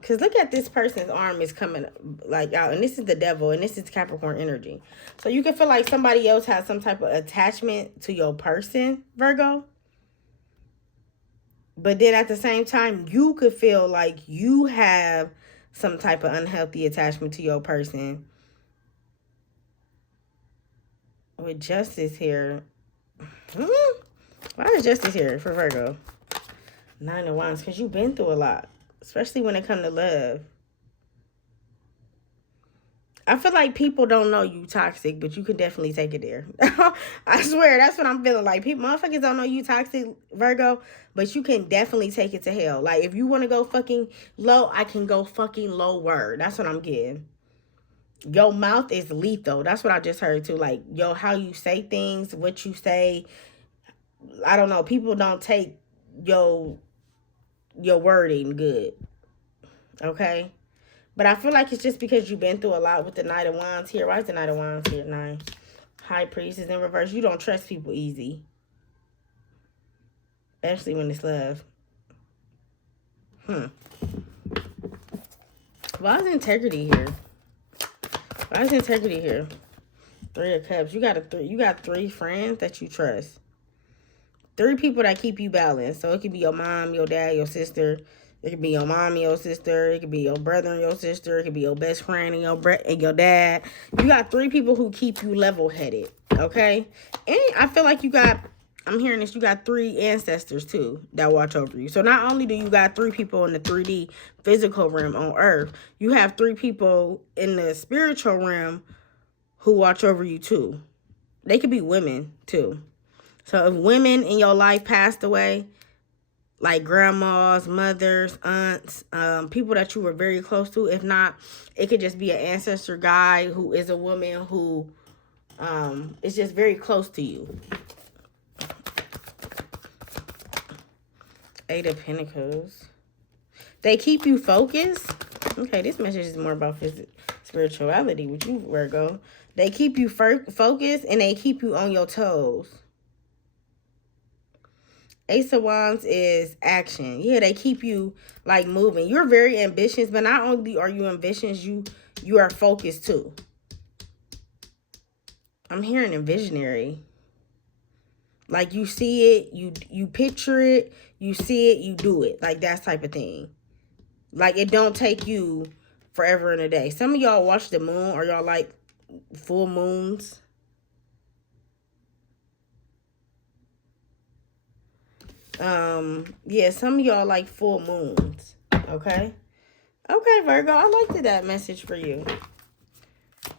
Because look at this person's arm is coming like out. And this is the devil. And this is Capricorn energy. So you could feel like somebody else has some type of attachment to your person, Virgo. But then at the same time, you could feel like you have some type of unhealthy attachment to your person. With Justice here. Why is Justice here for Virgo? 9 of Wands. Because you've been through a lot. Especially when it comes to love. I feel like people don't know you toxic, but you can definitely take it there. I swear, that's what I'm feeling like. Motherfuckers don't know you toxic, Virgo, but you can definitely take it to hell. Like, if you want to go fucking low, I can go fucking lower. That's what I'm getting. Your mouth is lethal. That's what I just heard too. Like, yo, how you say things, what you say. I don't know. People don't take your wording good. Okay? But I feel like it's just because you've been through a lot with the Knight of Wands here. Why is the Knight of Wands here? 9. High Priest is in reverse. You don't trust people easy. Especially when it's love. Why is integrity here? Why is integrity here? 3 of Cups. You got 3 friends that you trust. 3 people that keep you balanced. So it could be your mom, your dad, your sister. It could be your mom and your sister. It could be your brother and your sister. It could be your best friend and your dad. You got 3 people who keep you level-headed. Okay? And I feel like you got, I'm hearing this, you got 3 ancestors too that watch over you. So not only do you got 3 people in the 3D physical realm on earth, you have 3 people in the spiritual realm who watch over you too. They could be women too. So if women in your life passed away, like grandmas, mothers, aunts, people that you were very close to. If not, it could just be an ancestor guy who is a woman who is just very close to you. 8 of Pentacles. They keep you focused. Okay, this message is more about spirituality with you, Virgo. They keep you focused and they keep you on your toes. Ace of Wands is action. Yeah, they keep you like moving. You're very ambitious, but not only are you ambitious, you are focused too. I'm hearing a visionary. Like you see it, you picture it, you see it, you do it. Like that type of thing. Like it don't take you forever in a day. Some of y'all watch the moon, or y'all like full moons. Yeah, some of y'all like full moons. Okay, Virgo, I liked that message for you.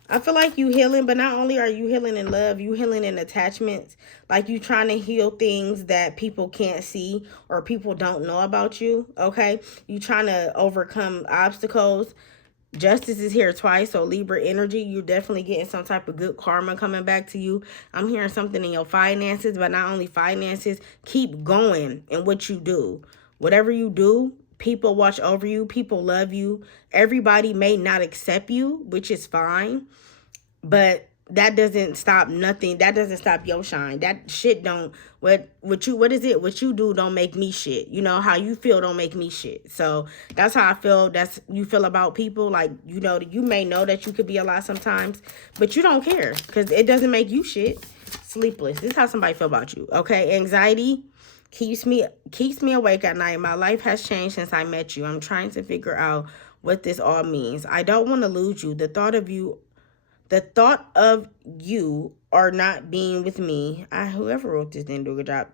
I feel like you healing, but not only are you healing in love, you healing in attachments. Like you trying to heal things that people can't see or people don't know about you. Okay, you trying to overcome obstacles. Justice is here twice, so Libra energy, you're definitely getting some type of good karma coming back to you. I'm hearing something in your finances, but not only finances, keep going in what you do. Whatever you do, people watch over you, people love you. Everybody may not accept you, which is fine, but that doesn't stop nothing. That doesn't stop your shine. That shit don't, what you do don't make me shit. You know, how you feel don't make me shit. So that's how I feel. That's you feel about people. Like, you know, you may know that you could be a lot sometimes, but you don't care because it doesn't make you shit. Sleepless. This is how somebody feel about you. Okay. Anxiety keeps me awake at night. My life has changed since I met you. I'm trying to figure out what this all means. I don't want to lose you. The thought of you are not being with me. Whoever wrote this didn't do a good job.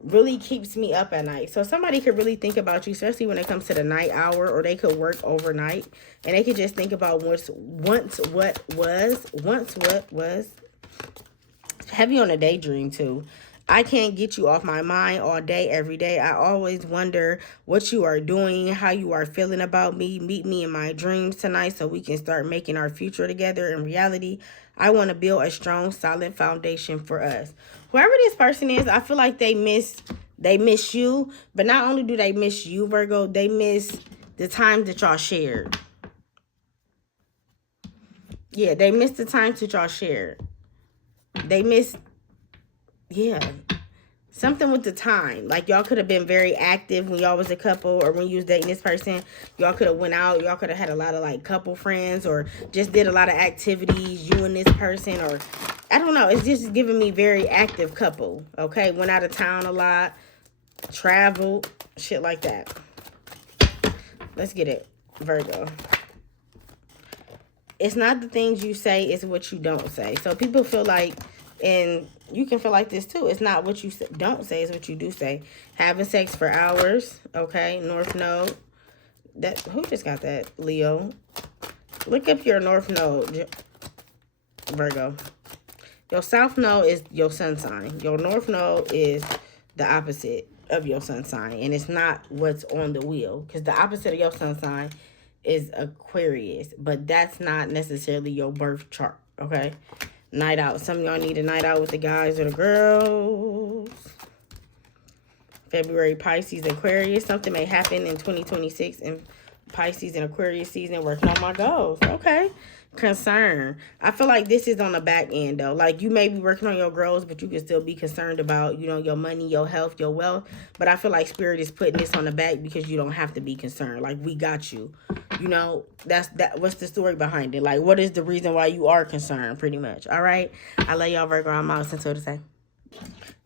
Really keeps me up at night. So somebody could really think about you, especially when it comes to the night hour, or they could work overnight and they could just think about once what was. Heavy on a daydream too. I can't get you off my mind all day, every day. I always wonder what you are doing, how you are feeling about me. Meet me in my dreams tonight so we can start making our future together in reality. I want to build a strong, solid foundation for us. Whoever this person is, I feel like they miss you. But not only do they miss you, Virgo, they miss the time that y'all shared. Yeah, they miss the time that y'all shared. They miss... Yeah, something with the time. Like y'all could have been very active when y'all was a couple, or when you was dating this person. Y'all could have went out. Y'all could have had a lot of like couple friends, or just did a lot of activities, you and this person, or I don't know. It's just giving me very active couple. Okay, went out of town a lot, traveled, shit like that. Let's get it, Virgo. It's not the things you say, it's what you don't say. So people feel like, and you can feel like this too, it's not what you don't say, it's what you do say. Having sex for hours, okay, North Node. That, who just got that? Leo. Look up your North Node, Virgo. Your South Node is your sun sign. Your North Node is the opposite of your sun sign, and it's not what's on the wheel, because the opposite of your sun sign is Aquarius, but that's not necessarily your birth chart, okay? Night out. Some of y'all need a night out with the guys or the girls. February, Pisces, Aquarius. Something may happen in 2026 in Pisces and Aquarius season, working on my goals. Okay. Concern. I feel like this is on the back end though. Like you may be working on your goals, but you can still be concerned about, you know, your money, your health, your wealth. But I feel like Spirit is putting this on the back because you don't have to be concerned. Like we got you. You know, what's the story behind it? Like what is the reason why you are concerned, pretty much. All right. I love y'all, Virgo. I'm out. Until to say.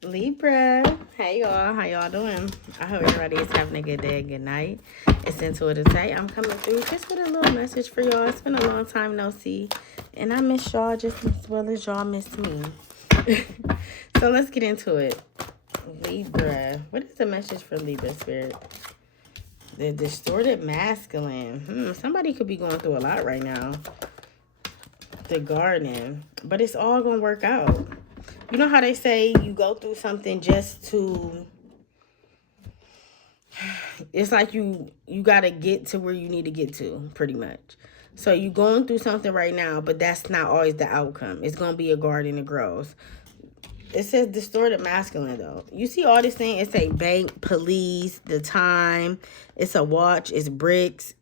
Libra, hey y'all, how y'all doing? I hope everybody is having a good day and good night. It's Intuitive Tay. I'm coming through just with a little message for y'all. It's been a long time no see, and I miss y'all just as well as y'all miss me. So let's get into it. Libra. What is the message for Libra, Spirit? The distorted masculine. Somebody could be going through a lot right now. The garden. But it's all going to work out. You know how they say you go through something just to... It's like you got to get to where you need to get to, pretty much. So you going through something right now, but that's not always the outcome. It's going to be a garden that grows. It says distorted masculine, though. You see all this thing? It's a bank, police, the time. It's a watch. It's bricks.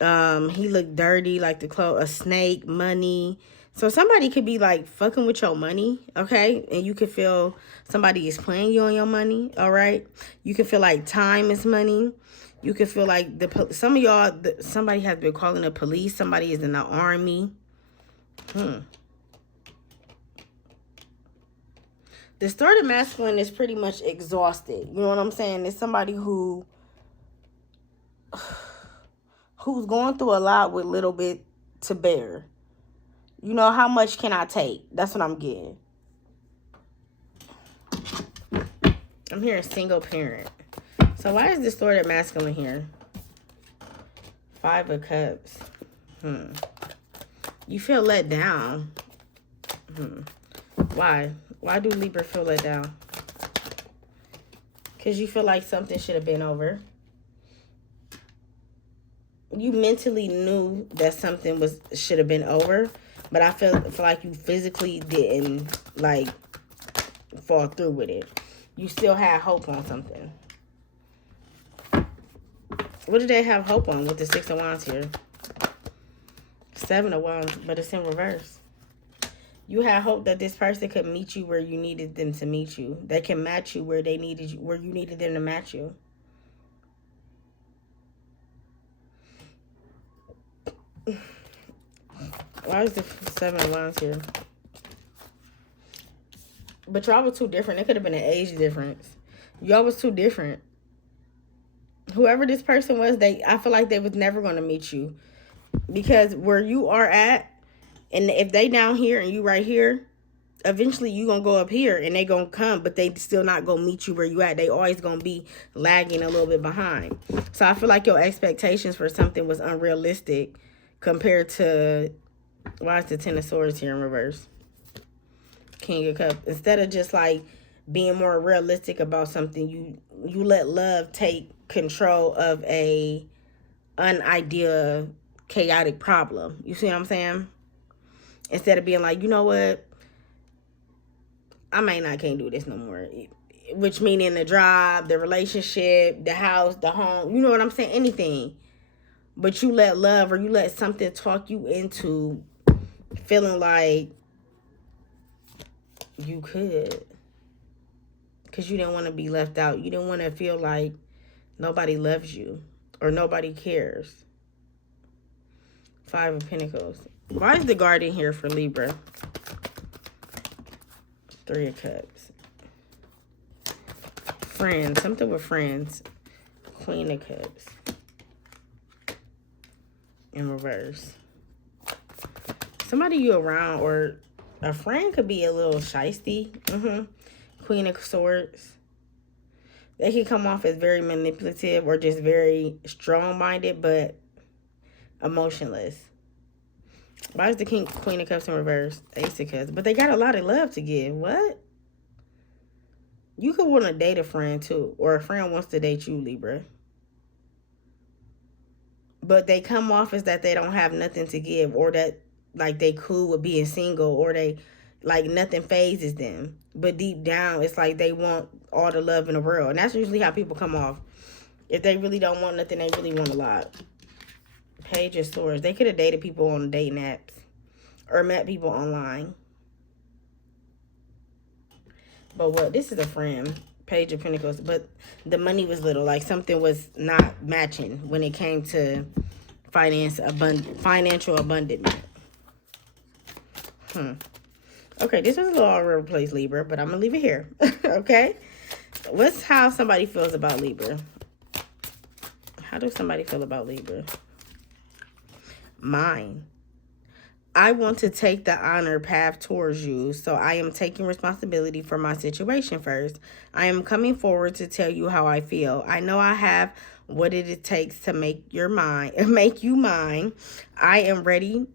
He looked dirty, like the clothes. A snake, money. So somebody could be, like, fucking with your money, okay? And you could feel somebody is playing you on your money, all right? You can feel like time is money. You can feel like some of y'all, somebody has been calling the police. Somebody is in the army. Distorted masculine is pretty much exhausted. You know what I'm saying? It's somebody who's going through a lot with little bit to bear. You know, how much can I take? That's what I'm getting. I'm hearing single parent. So why is distorted masculine here? 5 of Cups. You feel let down. Why? Why do Libra feel let down? Because you feel like something should have been over. You mentally knew that something should have been over, but I feel like you physically didn't, like, fall through with it. You still had hope on something. What did they have hope on with the 6 of Wands here? 7 of Wands, but it's in reverse. You had hope that this person could meet you where you needed them to meet you. They can match you where they needed you, where you needed them to match you. Why is the 7 of Wands here? But y'all was too different. It could have been an age difference. Y'all was too different. Whoever this person was, I feel like they was never going to meet you. Because where you are at, and if they down here and you right here, eventually you going to go up here and they going to come, but they still not going to meet you where you at. They always going to be lagging a little bit behind. So I feel like your expectations for something was unrealistic compared to, why is the 10 of Swords here in reverse? King of Cups. Instead of just like being more realistic about something, you let love take control of an unidea chaotic problem. You see what I'm saying? Instead of being like, you know what, can't do this no more. Which meaning the job, the relationship, the house, the home, you know what I'm saying? Anything. But you let love, or you let something talk you into feeling like you could. Because you didn't want to be left out. You didn't want to feel like nobody loves you or nobody cares. 5 of Pentacles. Why is the Guardian here for Libra? 3 of Cups. Friends. Something with friends. Queen of Cups. In reverse. Somebody you around, or a friend could be a little shysty. Queen of Swords. They can come off as very manipulative or just very strong-minded, but emotionless. Why is the Queen of Cups in reverse? Ace of Cups. But they got a lot of love to give. What? You could want to date a friend too. Or a friend wants to date you, Libra. But they come off as that they don't have nothing to give. Or that like they cool with being single. Or they like nothing phases them. But deep down it's like they want all the love in the world. And that's usually how people come off. If they really don't want nothing, they really want a lot. Page of Swords. They could have dated people on dating apps or met people online. But what? This is a friend. Page of Pentacles. But the money was little. Like something was not matching when it came to financial abundance. Okay, this was a little all over the place, Libra, but I'm going to leave it here. Okay? What's how somebody feels about Libra? How does somebody feel about Libra? Mine. I want to take the honor path towards you, so I am taking responsibility for my situation first. I am coming forward to tell you how I feel. I know I have what it takes to make you mine. I am ready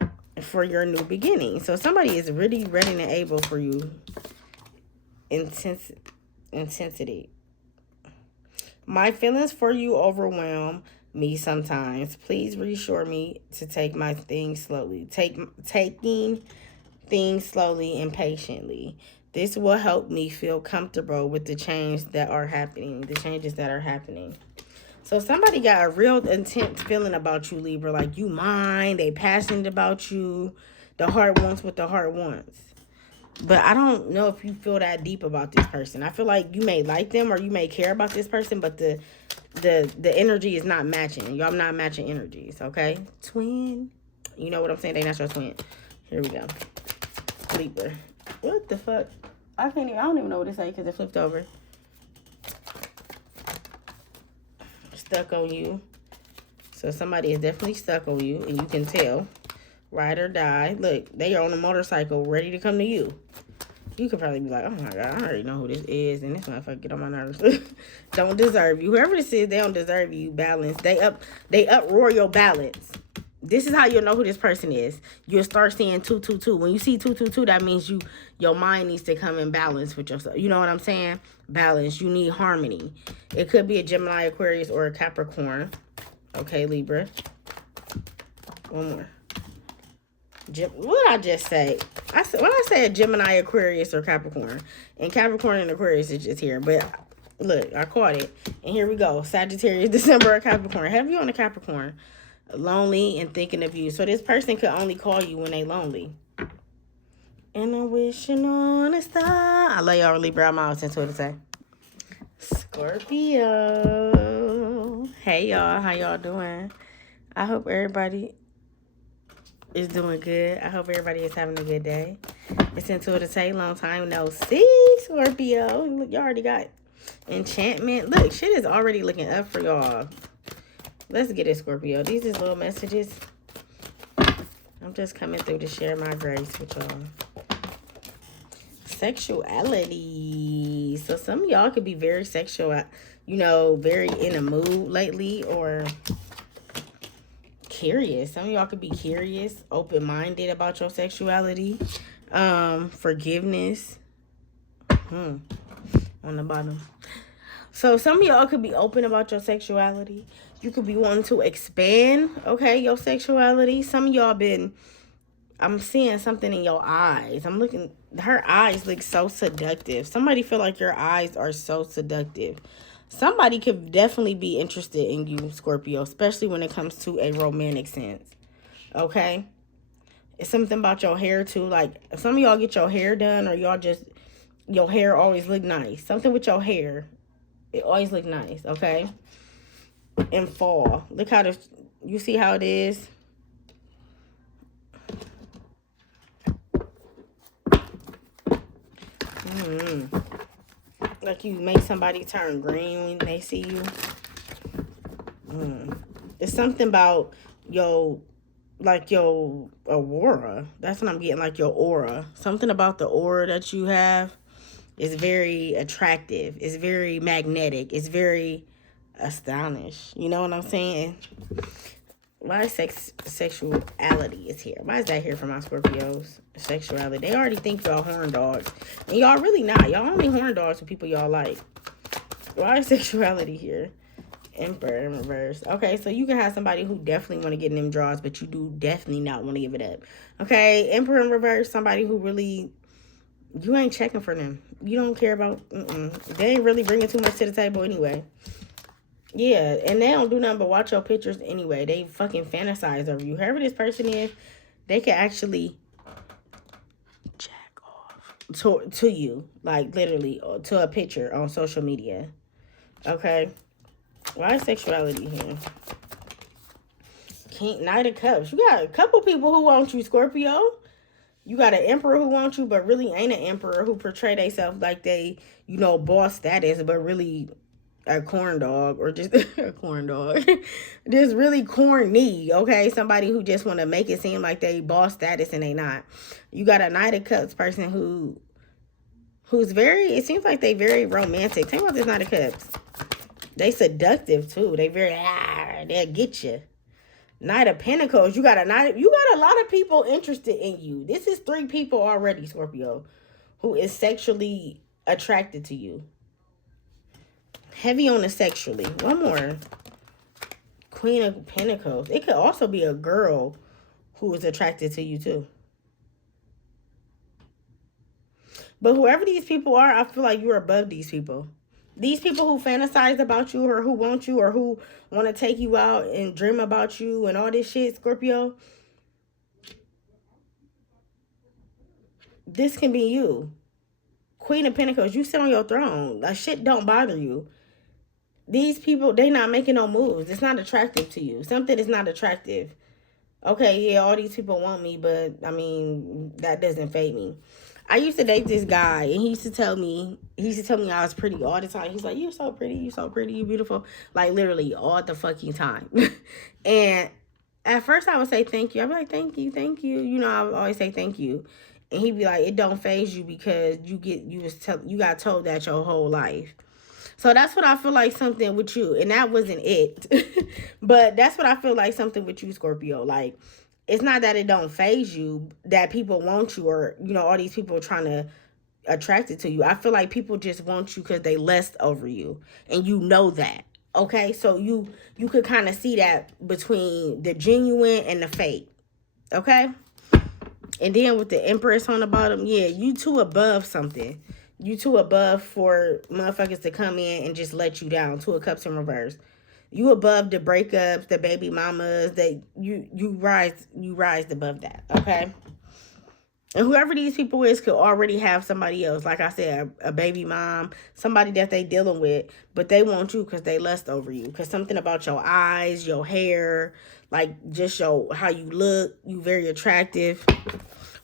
for your new beginning. So somebody is really ready and able for you. Intensity. My feelings for you overwhelm me sometimes. Please reassure me to take my things slowly. Taking things slowly and patiently. This will help me feel comfortable with the changes that are happening. So somebody got a real intense feeling about you, Libra. Like you mine. They passionate about you. The heart wants what the heart wants. But I don't know if you feel that deep about this person. I feel like you may like them or you may care about this person, but the energy is not matching. Y'all not matching energies, okay? Twin. You know what I'm saying? They not your twin. Here we go. Libra. What the fuck? I don't even know what to say because it flipped over. Stuck on you. So somebody is definitely stuck on you, and you can tell. Ride or die. Look, they are on a motorcycle ready to come to you. You could probably be like, oh my God, I already know who this is, and this motherfucker get on my nerves. Don't deserve you. Whoever this is, they don't deserve you. Balance. They uproar your balance. This is how you'll know who this person is. You'll start seeing 222. When you see 222, that means your mind needs to come in balance with yourself. You know what I'm saying? Balance. You need harmony. It could be a Gemini, Aquarius, or a Capricorn. Okay, Libra. One more. What did I just say? When I say a Gemini, Aquarius, or Capricorn, and Capricorn and Aquarius is just here, but look, I caught it, and here we go. Sagittarius, December, or Capricorn. Have you on a Capricorn? Lonely and thinking of you. So this person could only call you when they lonely. And I'm wishing on a star. I love y'all, Libra. I'm out into it to say. Scorpio. Hey, y'all. How y'all doing? I hope everybody is doing good. I hope everybody is having a good day. It's into it to say. Long time no see, Scorpio. Look, you already got enchantment. Look, shit is already looking up for y'all. Let's get it, Scorpio. These is little messages. I'm just coming through to share my grace with y'all. Sexuality. So some of y'all could be very sexual, you know, very in a mood lately, or curious. Some of y'all could be curious, open-minded about your sexuality. Forgiveness. On the bottom. So some of y'all could be open about your sexuality. You could be wanting to expand, okay, your sexuality. Some of y'all I'm seeing something in your eyes. I'm looking, her eyes look so seductive. Somebody feel like your eyes are so seductive. Somebody could definitely be interested in you, Scorpio, especially when it comes to a romantic sense, okay? It's something about your hair, too. Like, some of y'all get your hair done, or y'all just, your hair always look nice. Something with your hair. It always look nice, okay? In fall. Look how you see how it is? Like you make somebody turn green when they see you. It's something about your aura. That's what I'm getting, like your aura. Something about the aura that you have is very attractive. It's very magnetic. It's very astonished. You know what I'm saying? Why sexuality is here? Why is that here for my Scorpios? Sexuality. They already think y'all horn dogs. And y'all really not. Y'all only horn dogs with people y'all like. Why is sexuality here? Emperor in reverse. Okay, so you can have somebody who definitely want to get in them draws, but you do definitely not want to give it up. Okay, Emperor in reverse. Somebody who really, you ain't checking for them. You don't care about, They ain't really bringing too much to the table anyway. Yeah, and they don't do nothing but watch your pictures anyway. They fucking fantasize over you. Whoever this person is, they can actually jack off to you. Like, literally, to a picture on social media. Okay? Why is sexuality here? Knight of Cups. You got a couple people who want you, Scorpio. You got an emperor who wants you, but really ain't an emperor, who portray themselves like they, boss status, but really a corn dog, or just a corn dog. Just really corny, okay? Somebody who just want to make it seem like they boss status and they not. You got a Knight of Cups person who's very, it seems like they very romantic. Think about this Knight of Cups. They seductive too. They very, they'll get you. Knight of Pentacles. You got a lot of people interested in you. This is 3 people already, Scorpio, who is sexually attracted to you. Heavy on the sexually. One more. Queen of Pentacles. It could also be a girl who is attracted to you too. But whoever these people are, I feel like you're above these people. These people who fantasize about you, or who want you, or who want to take you out and dream about you and all this shit, Scorpio. This can be you. Queen of Pentacles, you sit on your throne. That shit don't bother you. These people, they not making no moves. It's not attractive to you. Something is not attractive. Okay, yeah, all these people want me, but, I mean, that doesn't fade me. I used to date this guy, and he used to tell me I was pretty all the time. He's like, you're so pretty, you're beautiful. Like, literally, all the fucking time. And at first, I would say thank you. I'd be like, thank you. You know, I would always say thank you. And he'd be like, it don't faze you because you got told that your whole life. So that's what I feel like something with you. And that wasn't it. But that's what I feel like something with you, Scorpio. Like, it's not that it don't faze you, that people want you, or, you know, all these people trying to attract it to you. I feel like people just want you because they lust over you. And you know that. Okay? So you could kind of see that between the genuine and the fake. Okay? And then with the Empress on the bottom, yeah, you two above something. You two above for motherfuckers to come in and just let you down. 2 of Cups in reverse. You above the breakups, the baby mamas, that you rise above that, okay? And whoever these people is could already have somebody else. Like I said, a baby mom, somebody that they dealing with, but they want you because they lust over you. Because something about your eyes, your hair, like just how you look, you very attractive.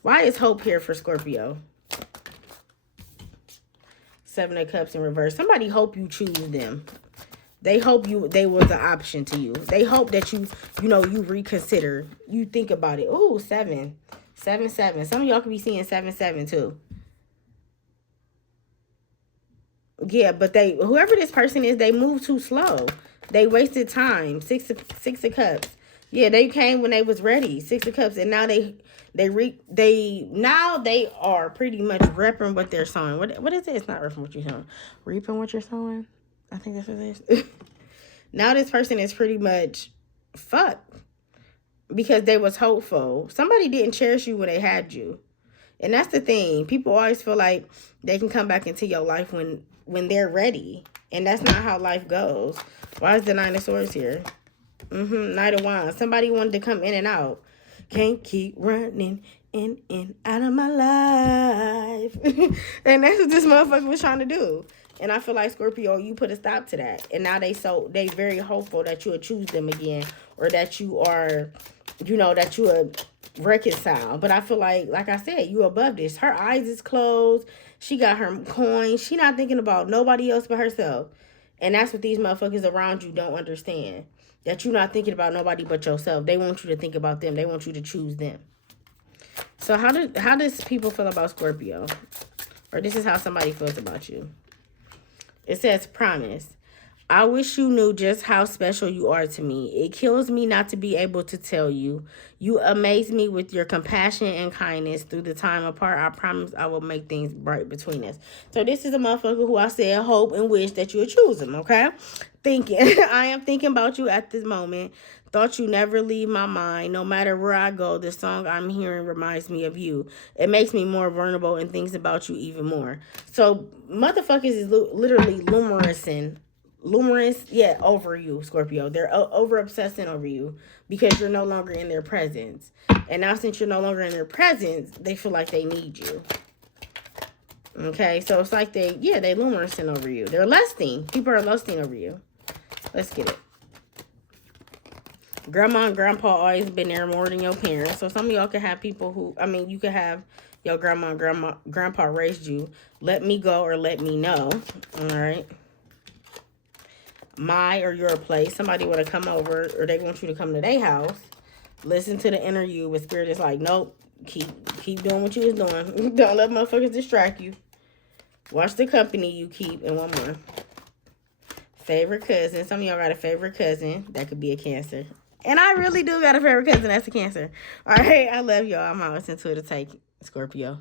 Why is hope here for Scorpio? 7 of Cups in reverse. Somebody hope you choose them. They hope they was an option to you. They hope that you reconsider. You think about it. Ooh, 7. 7, 7. Some of y'all could be seeing 7, 7 too. Yeah, but whoever this person is, they move too slow. They wasted time. 6 of Cups. Yeah, they came when they was ready. 6 of Cups, and now they are pretty much reaping what they're sowing. What is it? It's not reaping what you're sowing. Reaping what you're sowing. I think that's what it is. Now this person is pretty much fucked because they was hopeful. Somebody didn't cherish you when they had you. And that's the thing. People always feel like they can come back into your life when they're ready. And that's not how life goes. Why is the 9 of Swords here? Knight of Wands. Somebody wanted to come in and out. Can't keep running in and out of my life. And that's what this motherfucker was trying to do. And I feel like, Scorpio, you put a stop to that. And now they very hopeful that you'll choose them again. Or that you are, that you are reconcile. But I feel like I said, you above this. Her eyes is closed. She got her coin. She not thinking about nobody else but herself. And that's what these motherfuckers around you don't understand. That you're not thinking about nobody but yourself. They want you to think about them. They want you to choose them. So how does people feel about Scorpio? Or this is how somebody feels about you. It says, promise. I wish you knew just how special you are to me. It kills me not to be able to tell you. You amaze me with your compassion and kindness through the time apart. I promise I will make things bright between us. So this is a motherfucker who I said hope and wish that you would choose him, okay? I am thinking about you at this moment. Thought you never leave my mind. No matter where I go, the song I'm hearing reminds me of you. It makes me more vulnerable and thinks about you even more. So motherfuckers is literally over you, Scorpio. They're over obsessing over you because you're no longer in their presence. And now since you're no longer in their presence, they feel like they need you. Okay, so it's like they lumericing over you. They're lusting. People are lusting over you. Let's get it. Grandma and grandpa always been there more than your parents. So some of y'all can have people who, you could have your grandma and grandpa raised you. Let me go or let me know. All right. my or your place. Somebody want to come over, or they want you to come to their house. Listen to the interview, but Spirit is like, nope, keep doing what you was doing. Don't let motherfuckers distract you. Watch the company you keep. And one more. Favorite cousin. Some of y'all got a favorite cousin. That could be a Cancer. And I really do got a favorite cousin that's a Cancer. All right, I love y'all. I'm always into it to take Scorpio.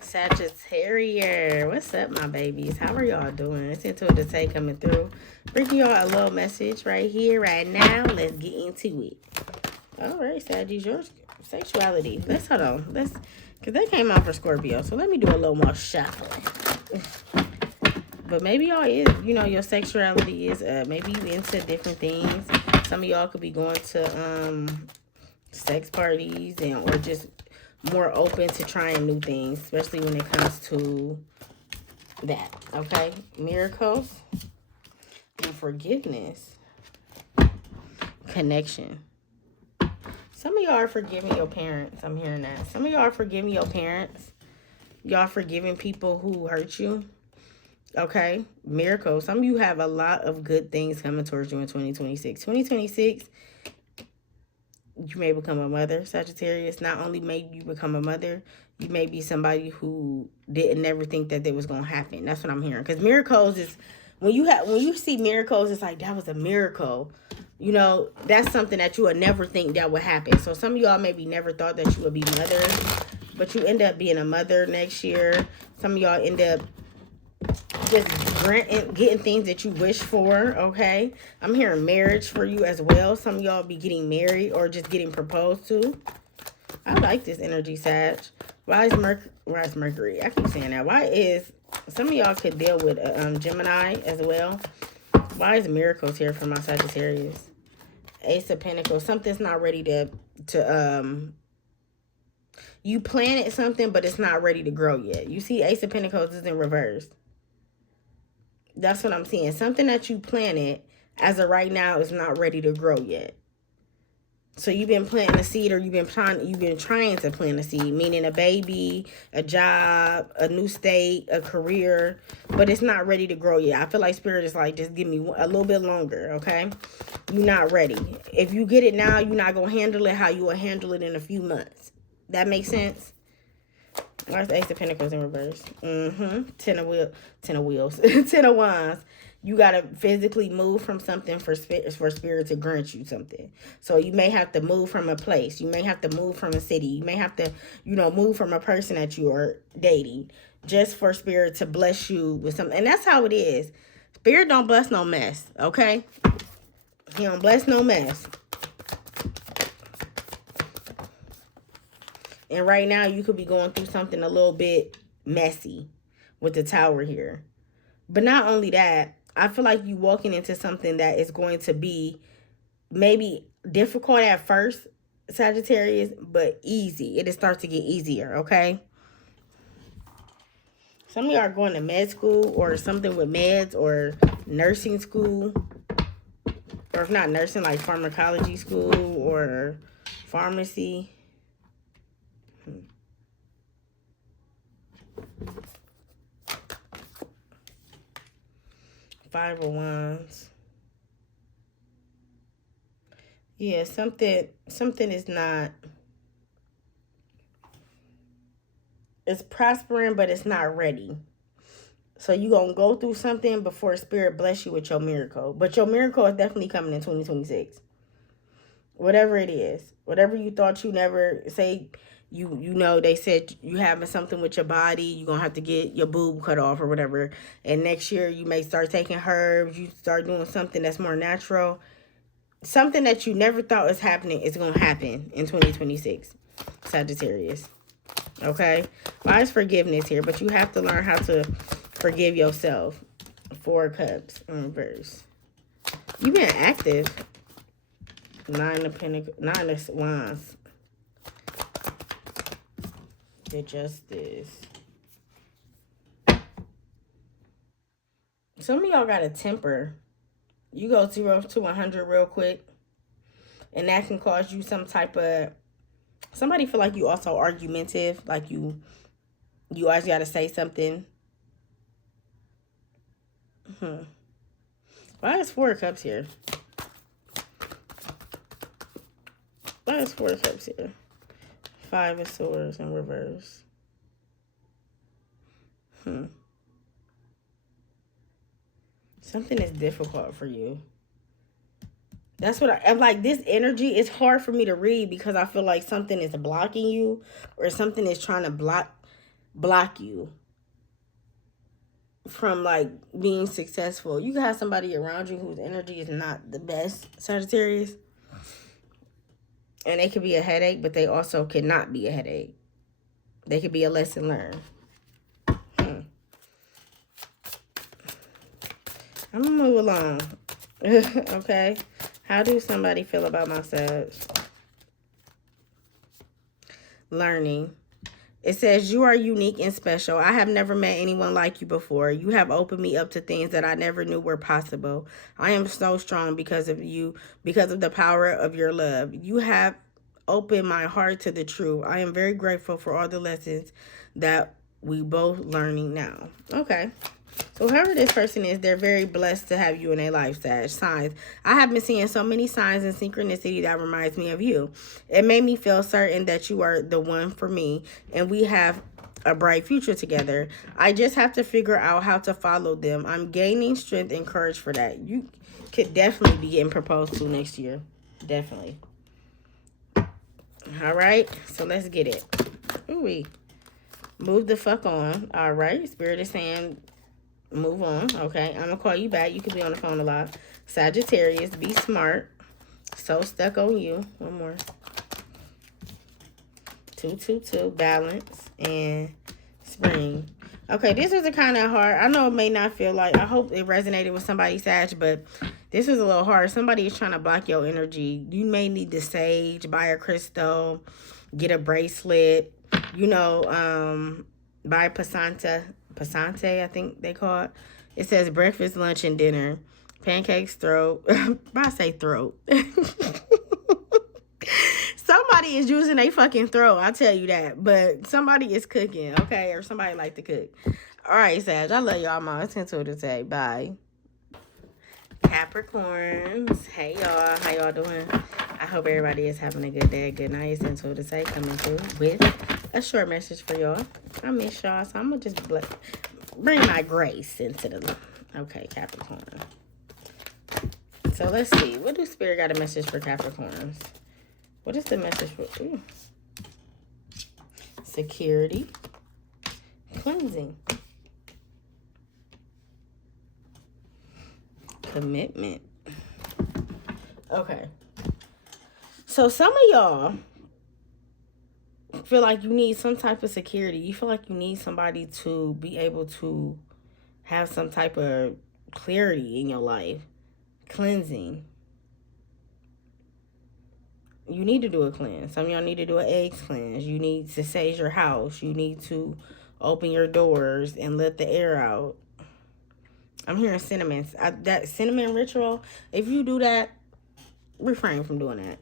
Sagittarius. What's up, my babies? How are y'all doing? It's into it to take coming through. Bringing y'all a little message right here, right now. Let's get into it. All right, Saggies, your sexuality. Let's hold on. Let's, because they came out for Scorpio. So let me do a little more shuffling. But maybe y'all is, you know, your sexuality is maybe you into different things. Some of y'all could be going to sex parties and or just more open to trying new things, especially when it comes to that. Okay, miracles and forgiveness, connection. Some of y'all are forgiving your parents. I'm hearing that. Some of y'all are forgiving your parents. Y'all forgiving people who hurt you. Okay, miracles. Some of you have a lot of good things coming towards you in 2026. 2026, you may become a mother, Sagittarius. Not only may you become a mother, you may be somebody who didn't never think that it was going to happen. That's what I'm hearing. Because miracles is, when you see miracles, it's like, that was a miracle. You know, that's something that you would never think that would happen. So some of y'all maybe never thought that you would be mothers, but you end up being a mother next year. Some of y'all end up just getting things that you wish for, okay? I'm hearing marriage for you as well. Some of y'all be getting married or just getting proposed to. I like this energy, Sag. Why is Mercury? I keep saying that. Why is, some of y'all could deal with Gemini as well. Why is miracles here for my Sagittarius? Ace of Pentacles. Something's not ready to you planted something, but it's not ready to grow yet. You see Ace of Pentacles is in reverse. That's what I'm seeing. Something that you planted as of right now is not ready to grow yet. So you've been planting a seed, or you've been trying to plant a seed, meaning a baby, a job, a new state, a career, but it's not ready to grow yet. I feel like Spirit is like, just give me a little bit longer, okay? You're not ready. If you get it now, you're not going to handle it how you will handle it in a few months. That makes sense? Where's the Ace of Pentacles in reverse? Ten of Wheels. 10 of Wands. You got to physically move from something for Spirit to grant you something. So you may have to move from a place. You may have to move from a city. You may have to, you know, move from a person that you are dating just for Spirit to bless you with something. And that's how it is. Spirit don't bless no mess, okay? He don't bless no mess. And right now, you could be going through something a little bit messy with the Tower here. But not only that, I feel like you walking into something that is going to be maybe difficult at first, Sagittarius, but easy. It'll start to get easier, okay? Some of you are going to med school or something with meds or nursing school. Or if not nursing, like pharmacology school or pharmacy. Five of Wands. Yeah, something is not, it's prospering, but it's not ready. So you're going to go through something before Spirit bless you with your miracle. But your miracle is definitely coming in 2026. Whatever it is. Whatever you thought you never, say, you know, they said you having something with your body, you're going to have to get your boob cut off or whatever. And next year you may start taking herbs, you start doing something that's more natural. Something that you never thought was happening is going to happen in 2026, Sagittarius. Okay? Why is forgiveness here? But you have to learn how to forgive yourself. 4 Cups in reverse. You've been active. 9 of Wands. The Justice. Some of y'all got a temper. You go 0 to 100 real quick. And that can cause you some type of... Somebody feel like you also argumentative. Like you always got to say something. Why is 4 of Cups here? Why is 4 of Cups here? 5 of Swords in reverse. Something is difficult for you. That's what I'm like. This energy is hard for me to read because I feel like something is blocking you or something is trying to block you from like being successful. You got somebody around you whose energy is not the best, Sagittarius. And they could be a headache, but they also cannot be a headache. They could be a lesson learned. I'm gonna move along. Okay. How do somebody feel about my Sag? Learning. It says, you are unique and special. I have never met anyone like you before. You have opened me up to things that I never knew were possible. I am so strong because of you, because of the power of your love. You have opened my heart to the truth. I am very grateful for all the lessons that we both learning now. Okay. So whoever this person is, they're very blessed to have you in their life, Sag. Signs. I have been seeing so many signs and synchronicity that reminds me of you. It made me feel certain that you are the one for me, and we have a bright future together. I just have to figure out how to follow them. I'm gaining strength and courage for that. You could definitely be getting proposed to next year. Definitely. All right, so let's get it. Ooh-wee. Move the fuck on. All right, Spirit is saying move on. Okay, I'm gonna call you back. You could be on the phone a lot. Sagittarius, be smart. So stuck on you. One more. 222, balance, and spring. Okay, this was a kind of hard. I know it may not feel like, I hope it resonated with somebody, Sag, but this is a little hard. Somebody is trying to block your energy. You may need the sage, buy a crystal, get a bracelet, you know, buy Pasante, I think they call it. It says breakfast, lunch, and dinner. Pancakes, throat. I say throat. Somebody is using a fucking throat, I'll tell you that. But somebody is cooking, okay? Or somebody like to cook. All right, Sag. I love y'all. I'm to today. Bye. Capricorns. Hey, y'all. How y'all doing? I hope everybody is having a good day. Good night. It's Untitled today, coming through with a short message for y'all. I miss y'all, so I'm going to just bring my grace into the... Okay, Capricorn. So let's see. What do Spirit got a message for Capricorns? What is the message for? Ooh. Security. Cleansing. Commitment. Okay. So some of y'all feel like you need some type of security. You feel like you need somebody to be able to have some type of clarity in your life. Cleansing. You need to do a cleanse. Some of y'all need to do an eggs cleanse. You need to sage your house. You need to open your doors and let the air out. I'm hearing cinnamon. That cinnamon ritual, if you do that, refrain from doing that.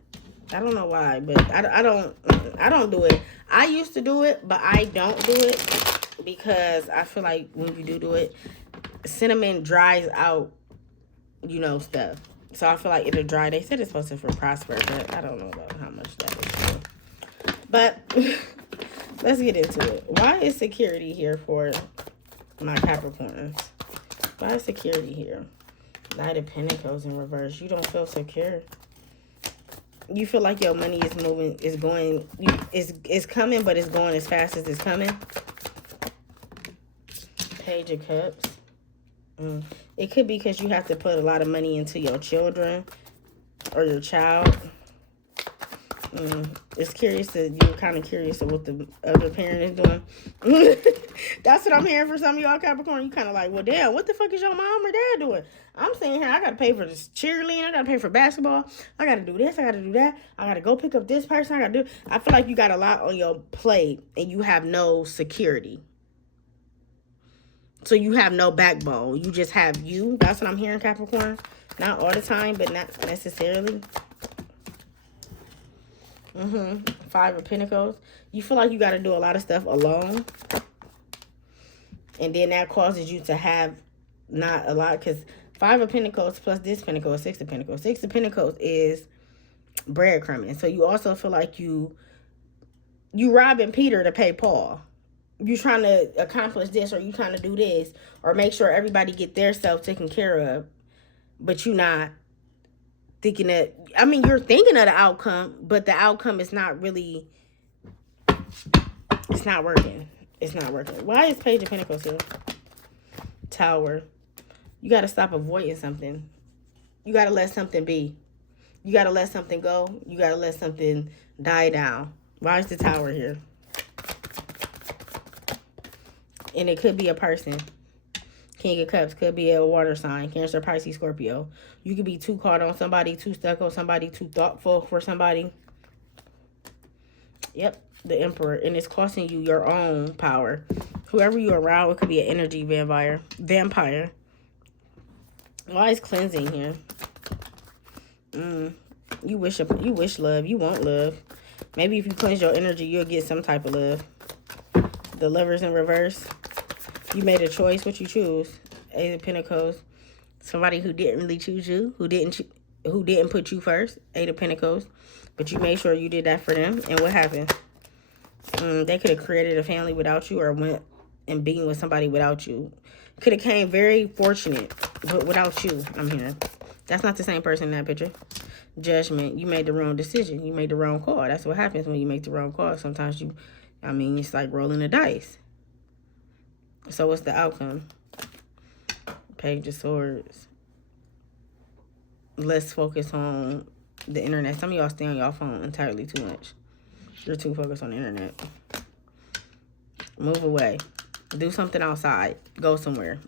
I don't know why, but I don't do it. I used to do it, but I don't do it because I feel like when you do it, cinnamon dries out, you know, stuff. So I feel like it'll dry. They said it's supposed to prosper, but I don't know about how much that is. But let's get into it. Why is security here for my Capricorns? Why is security here? Knight of Pentacles in reverse. You don't feel secure. You feel like your money is moving, is going, it's coming, but it's going as fast as it's coming. Page of Cups. It could be because you have to put a lot of money into your children or your child. It's curious that you're kind of curious of what the other parent is doing. That's what I'm hearing for some of y'all Capricorn. You kind of like, well, damn, what the fuck is your mom or dad doing? I'm saying here, I got to pay for this cheerleading. I got to pay for basketball. I got to do this. I got to do that. I got to go pick up this person. I got to do. I feel like you got a lot on your plate and you have no security. So you have no backbone. You just have you. That's what I'm hearing, Capricorn. Not all the time, but not necessarily. 5 of Pentacles. You feel like you got to do a lot of stuff alone. And then that causes you to have not a lot. Because Five of Pentacles plus this Pentacle is Six of Pentacles. Six of Pentacles is breadcrumbing. So you also feel like you robbing Peter to pay Paul. You trying to accomplish this, or you trying to do this, or make sure everybody get their self taken care of, but you not thinking that, I mean, you're thinking of the outcome, but the outcome is not really, it's not working. It's not working. Why is Page of Pentacles here? Tower. You got to stop avoiding something. You got to let something be. You got to let something go. You got to let something die down. Why is the Tower here? And it could be a person. King of Cups could be a water sign. Cancer, Pisces, Scorpio. You could be too caught on somebody, too stuck on somebody, too thoughtful for somebody. Yep, the Emperor. And it's costing you your own power. Whoever you're around, it could be an energy vampire. Why is cleansing here? You wish love. You want love. Maybe if you cleanse your energy, you'll get some type of love. The Lovers in reverse. You made a choice. What you choose? Eight of Pentacles. Somebody who didn't really choose you. Who didn't put you first. Eight of Pentacles. But you made sure you did that for them. And what happened? They could have created a family without you, or went and being with somebody without you. Could have came very fortunate, but without you, I'm hearing. That's not the same person in that picture. Judgment. You made the wrong decision. You made the wrong call. That's what happens when you make the wrong call. Sometimes it's like rolling the dice. So what's the outcome? Page of Swords. Let's focus on the internet. Some of y'all stay on y'all phone entirely too much. You're too focused on the internet. Move away. Do something outside. Go somewhere.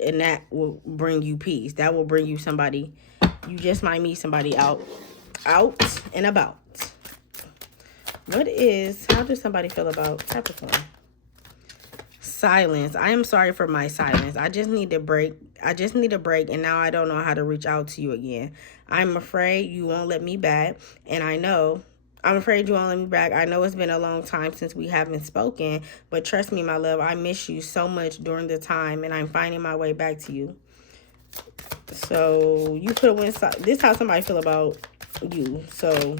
And that will bring you peace. That will bring you somebody. You just might meet somebody out and about. How does somebody feel about Capricorn? Silence. I am sorry for my silence. I just need a break. And now I don't know how to reach out to you again. I'm afraid you won't let me back. And I'm afraid you won't let me back. I know it's been a long time since we haven't spoken, but trust me, my love, I miss you so much during the time, and I'm finding my way back to you. So you could have went. This is how somebody feel about you. So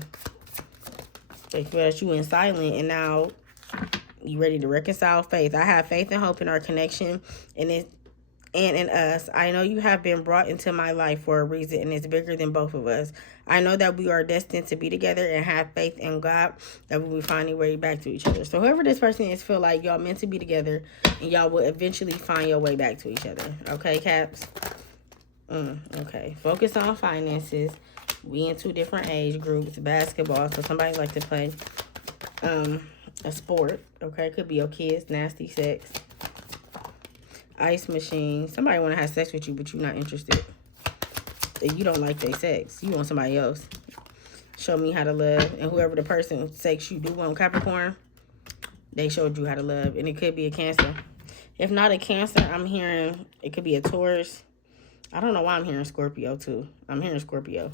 they feel that you went silent, and now you ready to reconcile faith. I have faith and hope in our connection, and in us. I know you have been brought into my life for a reason, and it's bigger than both of us. I know that we are destined to be together, and have faith in God that we'll be finding way back to each other. So whoever this person is, feel like y'all meant to be together, and y'all will eventually find your way back to each other. Okay, Caps? Okay. Focus on finances. We in two different age groups. Basketball. So somebody like to play a sport. Okay, could be your kids. Nasty sex. Ice machine. Somebody want to have sex with you, but you're not interested. You don't like their sex. You want somebody else. Show me how to love. And whoever the person sex you do want, Capricorn, they showed you how to love. And it could be a Cancer. If not a Cancer, I'm hearing it could be a Taurus. I don't know why I'm hearing Scorpio too. I'm hearing Scorpio.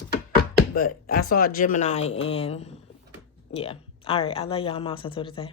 But I saw a Gemini, and yeah. All right. I love y'all. I'm out until today.